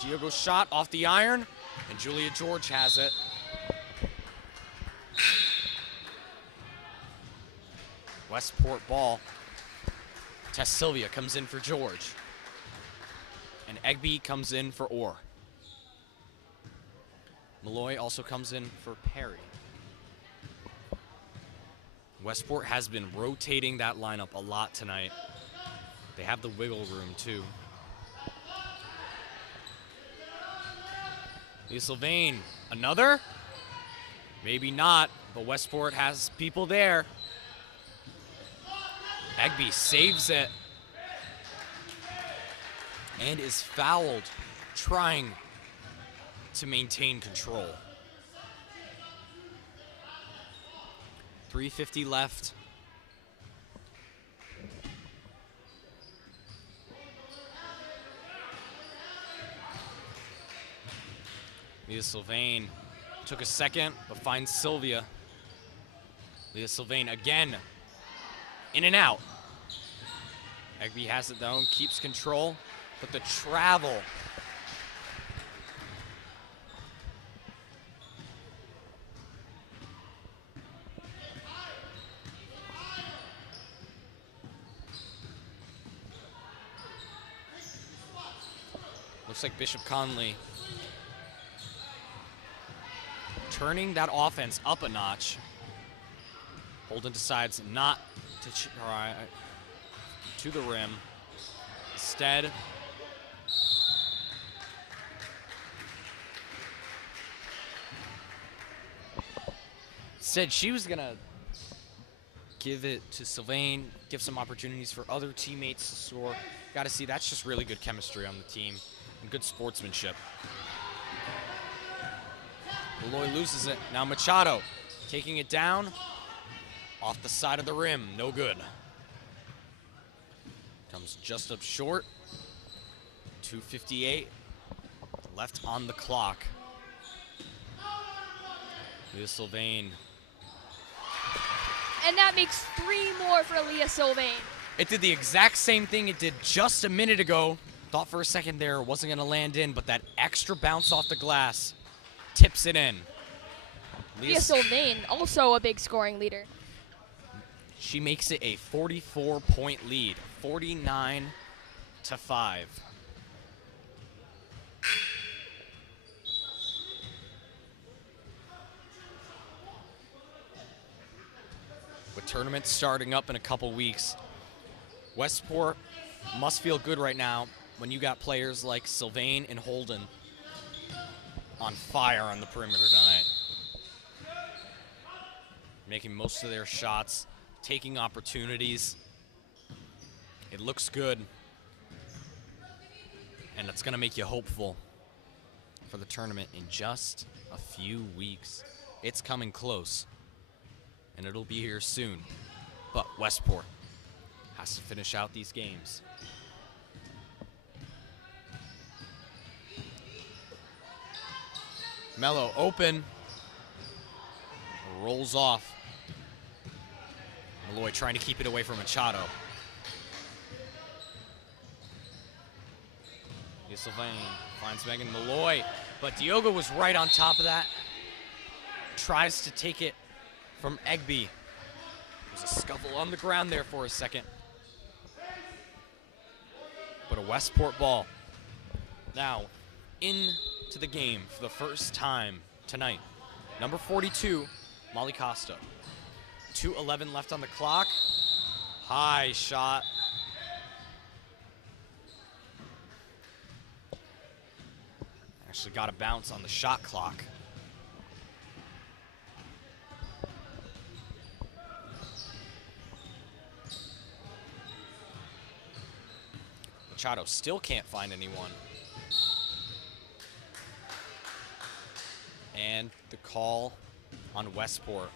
Diogo's shot off the iron, and Julia George has it. Westport ball. Tess Sylvia comes in for George. And Egby comes in for Orr. Malloy also comes in for Perry. Westport has been rotating that lineup a lot tonight. They have the wiggle room too. Leah Sylvain, another? Maybe not, but Westport has people there. Egby saves it and is fouled, trying to maintain control. 3:50 left. Leah Sylvain took a second, but finds Sylvia. Leah Sylvain again, in and out. Egby has it though, and keeps control, but the travel. Looks like Bishop Connolly turning that offense up a notch. Holden decides not to try to the rim. Instead, she was gonna give it to Sylvain, give some opportunities for other teammates to score. Gotta see, that's just really good chemistry on the team and good sportsmanship. Malloy loses it. Now Machado taking it down off the side of the rim. No good. Comes just up short. 2:58 left on the clock. Leah Sylvain. And that makes 3 more for Leah Sylvain. It did the exact same thing it did just a minute ago. Thought for a second there it wasn't going to land in, but that extra bounce off the glass tips it in. Leah Sylvain, also a big scoring leader. She makes it a 44-point lead, 49-5. With tournaments starting up in a couple weeks, Westport must feel good right now when you got players like Sylvain and Holden on fire on the perimeter tonight. Making most of their shots, taking opportunities. It looks good. And it's going to make you hopeful for the tournament in just a few weeks. It's coming close, and it'll be here soon. But Westport has to finish out these games. Mello open. Rolls off. Malloy trying to keep it away from Machado. Sylvain finds Megan Malloy, but Diogo was right on top of that. Tries to take it from Egby. There's a scuffle on the ground there for a second. But a Westport ball. Now, into the game for the first time tonight. Number 42, Molly Costa. 2:11 left on the clock. High shot. Actually got a bounce on the shot clock. Machado still can't find anyone. And the call on Westport.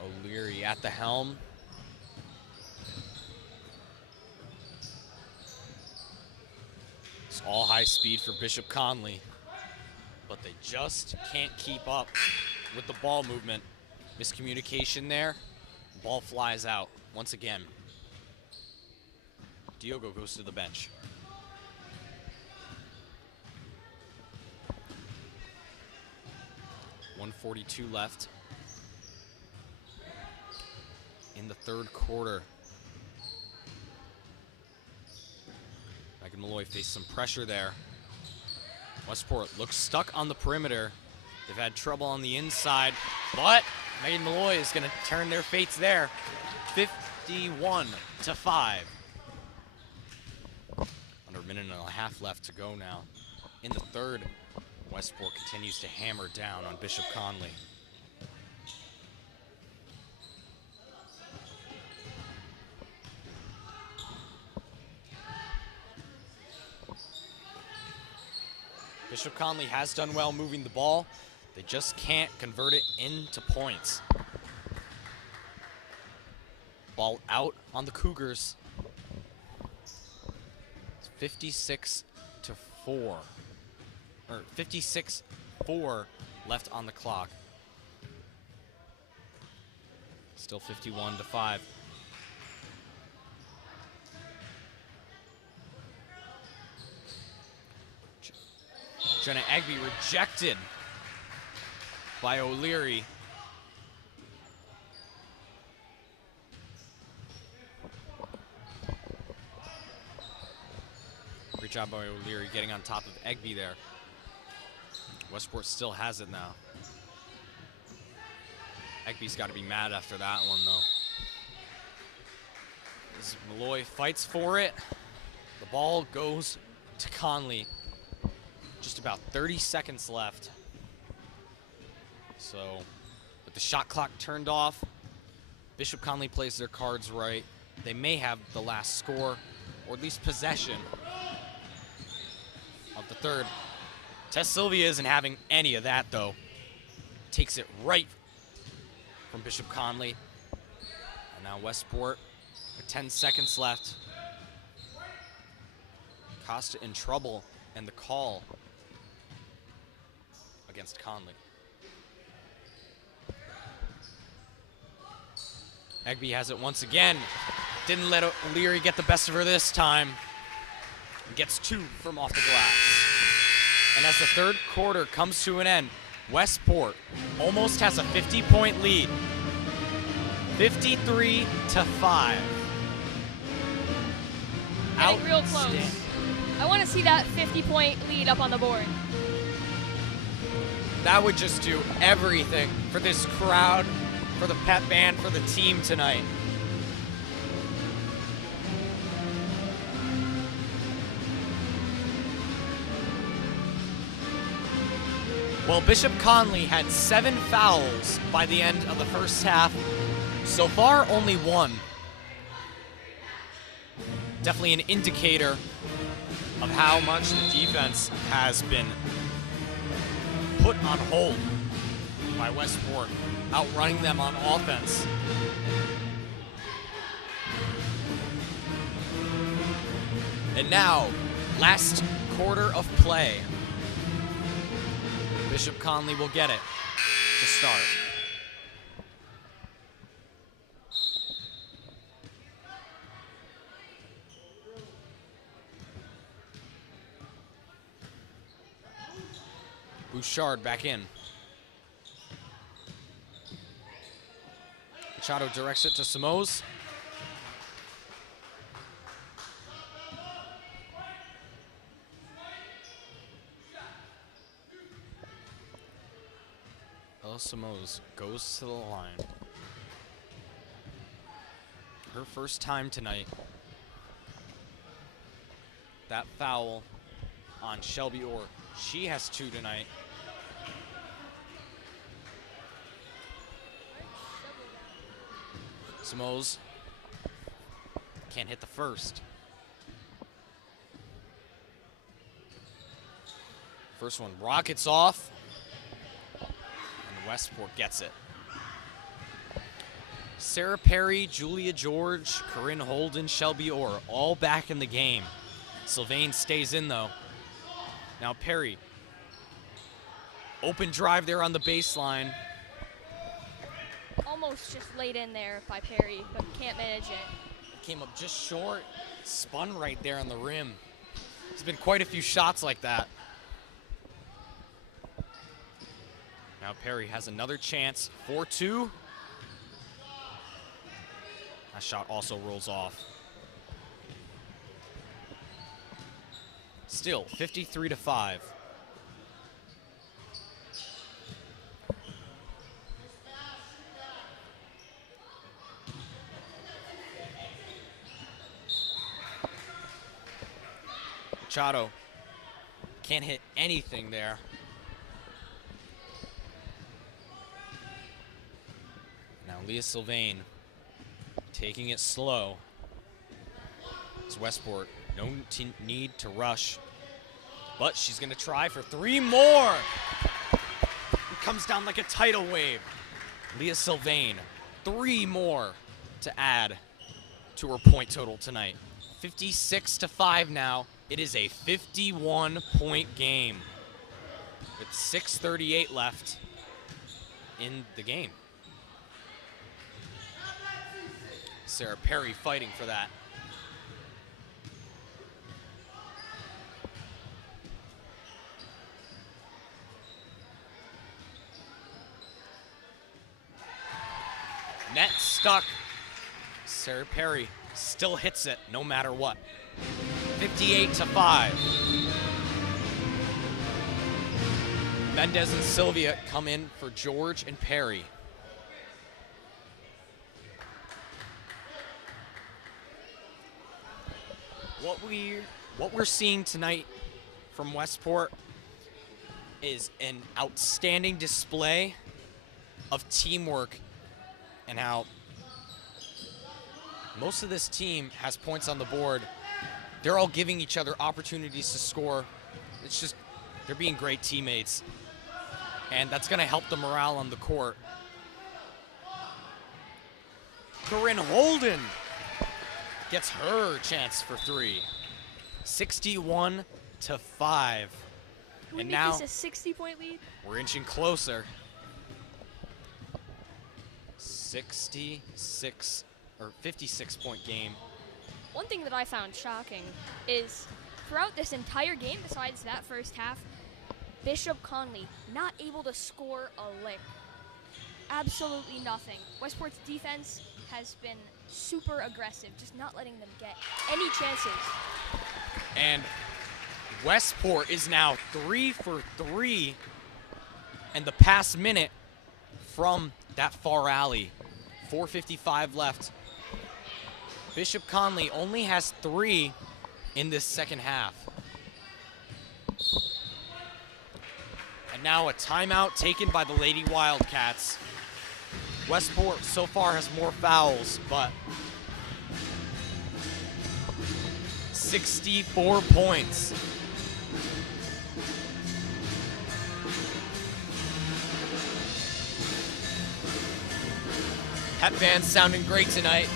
O'Leary at the helm. It's all high speed for Bishop Connolly, but they just can't keep up with the ball movement. Miscommunication there. Ball flies out once again. Diogo goes to the bench. .142 left in the third quarter. Megan Malloy faced some pressure there. Westport looks stuck on the perimeter. They've had trouble on the inside, but Megan Malloy is going to turn their fates there. 51-5. Under a minute and a half left to go now. In the third, Westport continues to hammer down on Bishop Connolly. Bishop Connolly has done well moving the ball. They just can't convert it into points. Ball out on the Cougars. It's 56-4. Or 56-4 left on the clock. Still 51-5. Jenna Egby rejected by O'Leary. Great job by O'Leary getting on top of Egby there. Westport still has it now. Egby's got to be mad after that one, though. As Malloy fights for it, the ball goes to Connolly. Just about 30 seconds left. So, with the shot clock turned off, Bishop Connolly plays their cards right. They may have the last score, or at least possession of the third. Tess Sylvia isn't having any of that, though. Takes it right from Bishop Connolly. And now Westport with 10 seconds left. Costa in trouble, and the call against Connolly. Egby has it once again. Didn't let O'Leary get the best of her this time. Gets 2 from off the glass. And as the third quarter comes to an end, Westport almost has a 50-point lead. 53-5. Getting real close. I want to see that 50-point lead up on the board. That would just do everything for this crowd, for the pep band, for the team tonight. Well, Bishop Connolly had 7 fouls by the end of the first half. So far, only 1. Definitely an indicator of how much the defense has been put on hold by Westport, outrunning them on offense. And now, last quarter of play. Bishop Connolly will get it to start. Bouchard back in. Machado directs it to Simoes. Simoes goes to the line. Her first time tonight. That foul on Shelby Orr. She has 2 tonight. Simoes can't hit the first. First one rockets off. Westport gets it. Sarah Perry, Julia George, Corinne Holden, Shelby Orr, all back in the game. Sylvain stays in though. Now Perry. Open drive there on the baseline. Almost just laid in there by Perry, but can't manage it. Came up just short. Spun right there on the rim. There's been quite a few shots like that. Now Perry has another chance. 4-2. That shot also rolls off. Still 53-5. Machado can't hit anything there. Now Leah Sylvain taking it slow. It's Westport. No need to rush. But she's going to try for 3 more. It comes down like a tidal wave. Leah Sylvain, 3 more to add to her point total tonight. 56-5 now. It is a 51-point game with 6:38 left in the game. Sarah Perry fighting for that. Net stuck. Sarah Perry still hits it no matter what. 58-5. Mendez and Sylvia come in for George and Perry. What we're seeing tonight from Westport is an outstanding display of teamwork and how most of this team has points on the board. They're all giving each other opportunities to score. It's just, they're being great teammates. And that's going to help the morale on the court. Corinne Holden gets her chance for 3. 61-5. Can we And make now this a 60-point lead? we're inching closer. 66 or 56-point game. One thing that I found shocking is throughout this entire game, besides that first half, Bishop Connolly not able to score a lick. Absolutely nothing. Westport's defense has been super aggressive, just not letting them get any chances. And Westport is now 3 for 3 in the past minute from that far alley. 4:55 left. Bishop Connolly only has 3 in this second half. And now a timeout taken by the Lady Wildcats. Westport so far has more fouls, but 64 points. Pep band's sounding great tonight.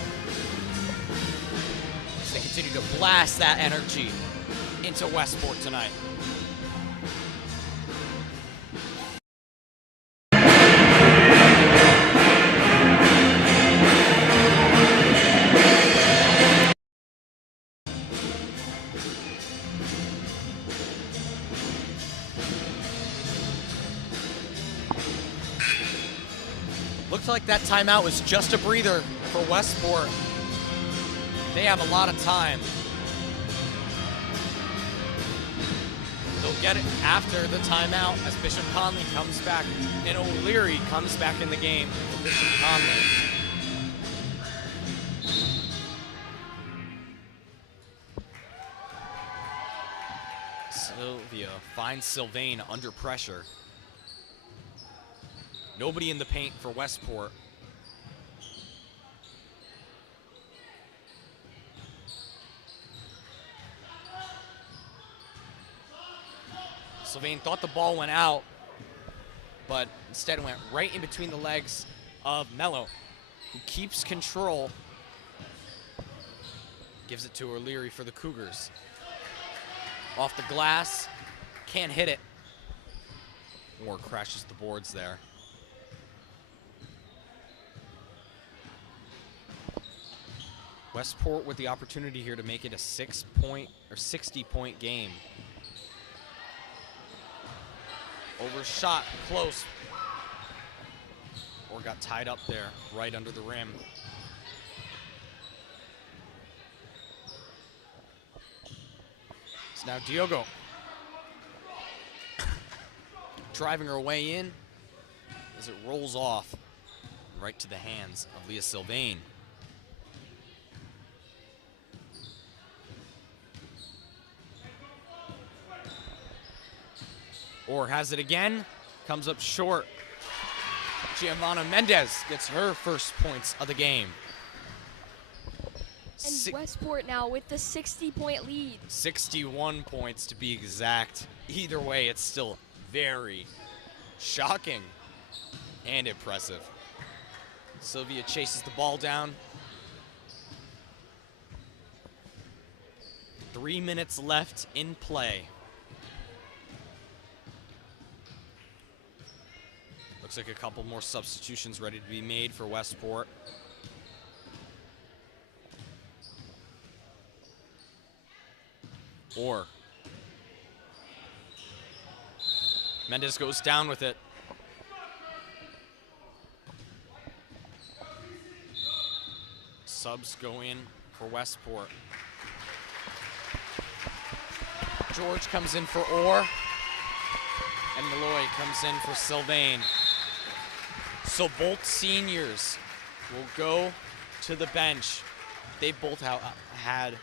As they continue to blast that energy into Westport tonight. Looks like that timeout was just a breather for Westport. They have a lot of time. They'll get it after the timeout as Bishop Connolly comes back and O'Leary comes back in the game for Bishop Connolly. Sylvia finds Sylvain under pressure. Nobody in the paint for Westport. Sylvain thought the ball went out, but instead it went right in between the legs of Mello, who keeps control. Gives it to O'Leary for the Cougars. Off the glass, can't hit it. Or crashes the boards there. Westport with the opportunity here to make it a 6-point or 60-point game. Overshot, close. Or got tied up there, right under the rim. It's now Diogo. Driving her way in as it rolls off right to the hands of Leah Sylvain. Or has it again, comes up short. Giovanna Mendez gets her first points of the game. And Westport now with the 60-point lead. 61 points to be exact. Either way, it's still very shocking and impressive. Sylvia chases the ball down. 3 minutes left in play. Looks like a couple more substitutions ready to be made for Westport. Or Mendez goes down with it. Subs go in for Westport. George comes in for Orr. And Malloy comes in for Sylvain. So both seniors will go to the bench. They both had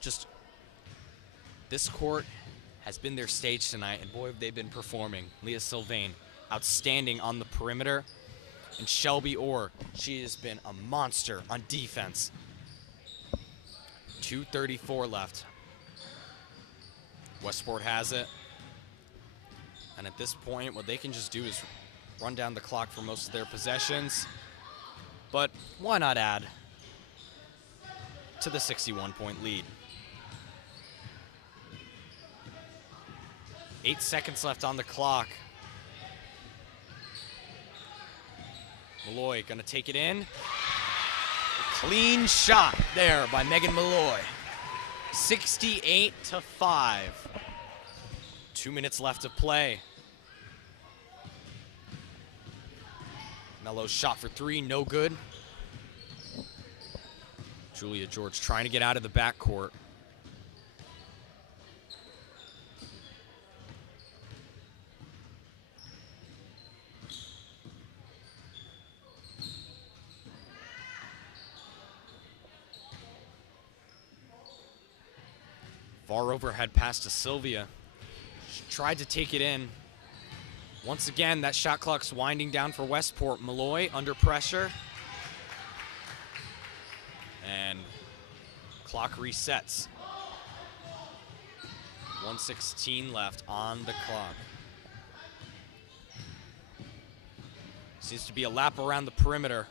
just, this court has been their stage tonight, and boy, have they been performing. Leah Sylvain, outstanding on the perimeter. And Shelby Orr, she has been a monster on defense. 2:34 left. Westport has it. And at this point, what they can just do is run down the clock for most of their possessions. But why not add to the 61-point lead? 8 seconds left on the clock. Malloy gonna take it in. Clean shot there by Megan Malloy. 68-5. 2 minutes left to play. Mello's shot for 3, no good. Julia George trying to get out of the backcourt. Far overhead pass to Sylvia. She tried to take it in. Once again, that shot clock's winding down for Westport. Malloy under pressure. And clock resets. 1:16 left on the clock. Seems to be a lap around the perimeter.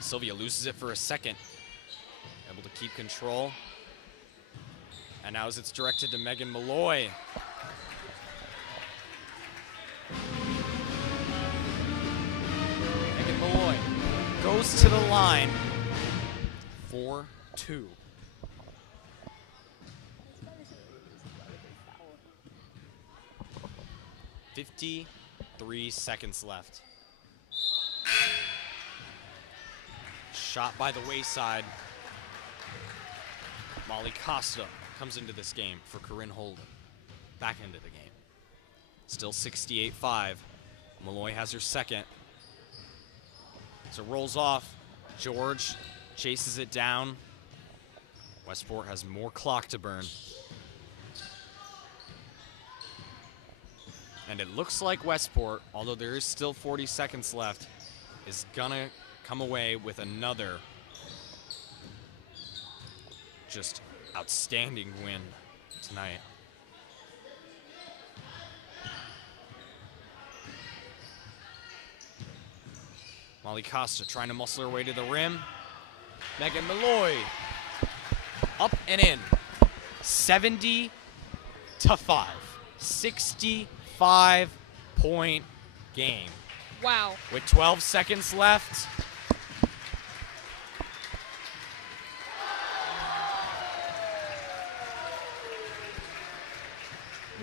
Sylvia loses it for a second. Able to keep control. And now as it's directed to Megan Malloy. Megan Malloy goes to the line. 4-2. .53 left. Shot by the wayside. Molly Costa comes into this game for Corinne Holden. Back into the game. Still 68-5. Malloy has her second. So it rolls off. George chases it down. Westport has more clock to burn. And it looks like Westport, although there is still 40 seconds left, is gonna come away with another just outstanding win tonight. Molly Costa trying to muscle her way to the rim. Megan Malloy up and in. 70-5. 65-point game. Wow. With 12 seconds left.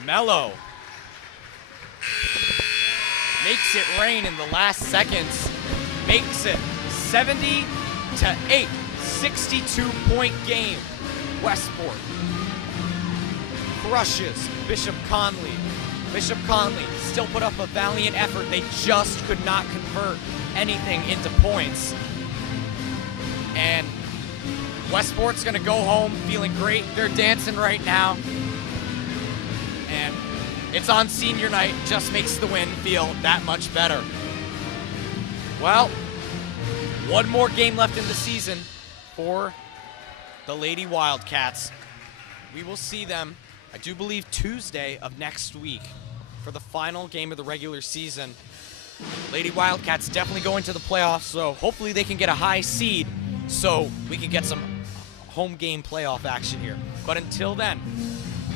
Mello makes it rain in the last seconds. Makes it 70-8. 62-point game. Westport crushes Bishop Connolly. Bishop Connolly still put up a valiant effort. They just could not convert anything into points. And Westport's gonna go home feeling great. They're dancing right now. And it's on senior night, just makes the win feel that much better. Well, one more game left in the season for the Lady Wildcats. We will see them, I do believe, Tuesday of next week for the final game of the regular season. Lady Wildcats definitely going to the playoffs, so hopefully they can get a high seed so we can get some home game playoff action here. But until then,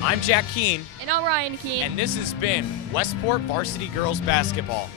I'm Jack Keene. And I'm Ryan Keene. And this has been Westport Varsity Girls Basketball.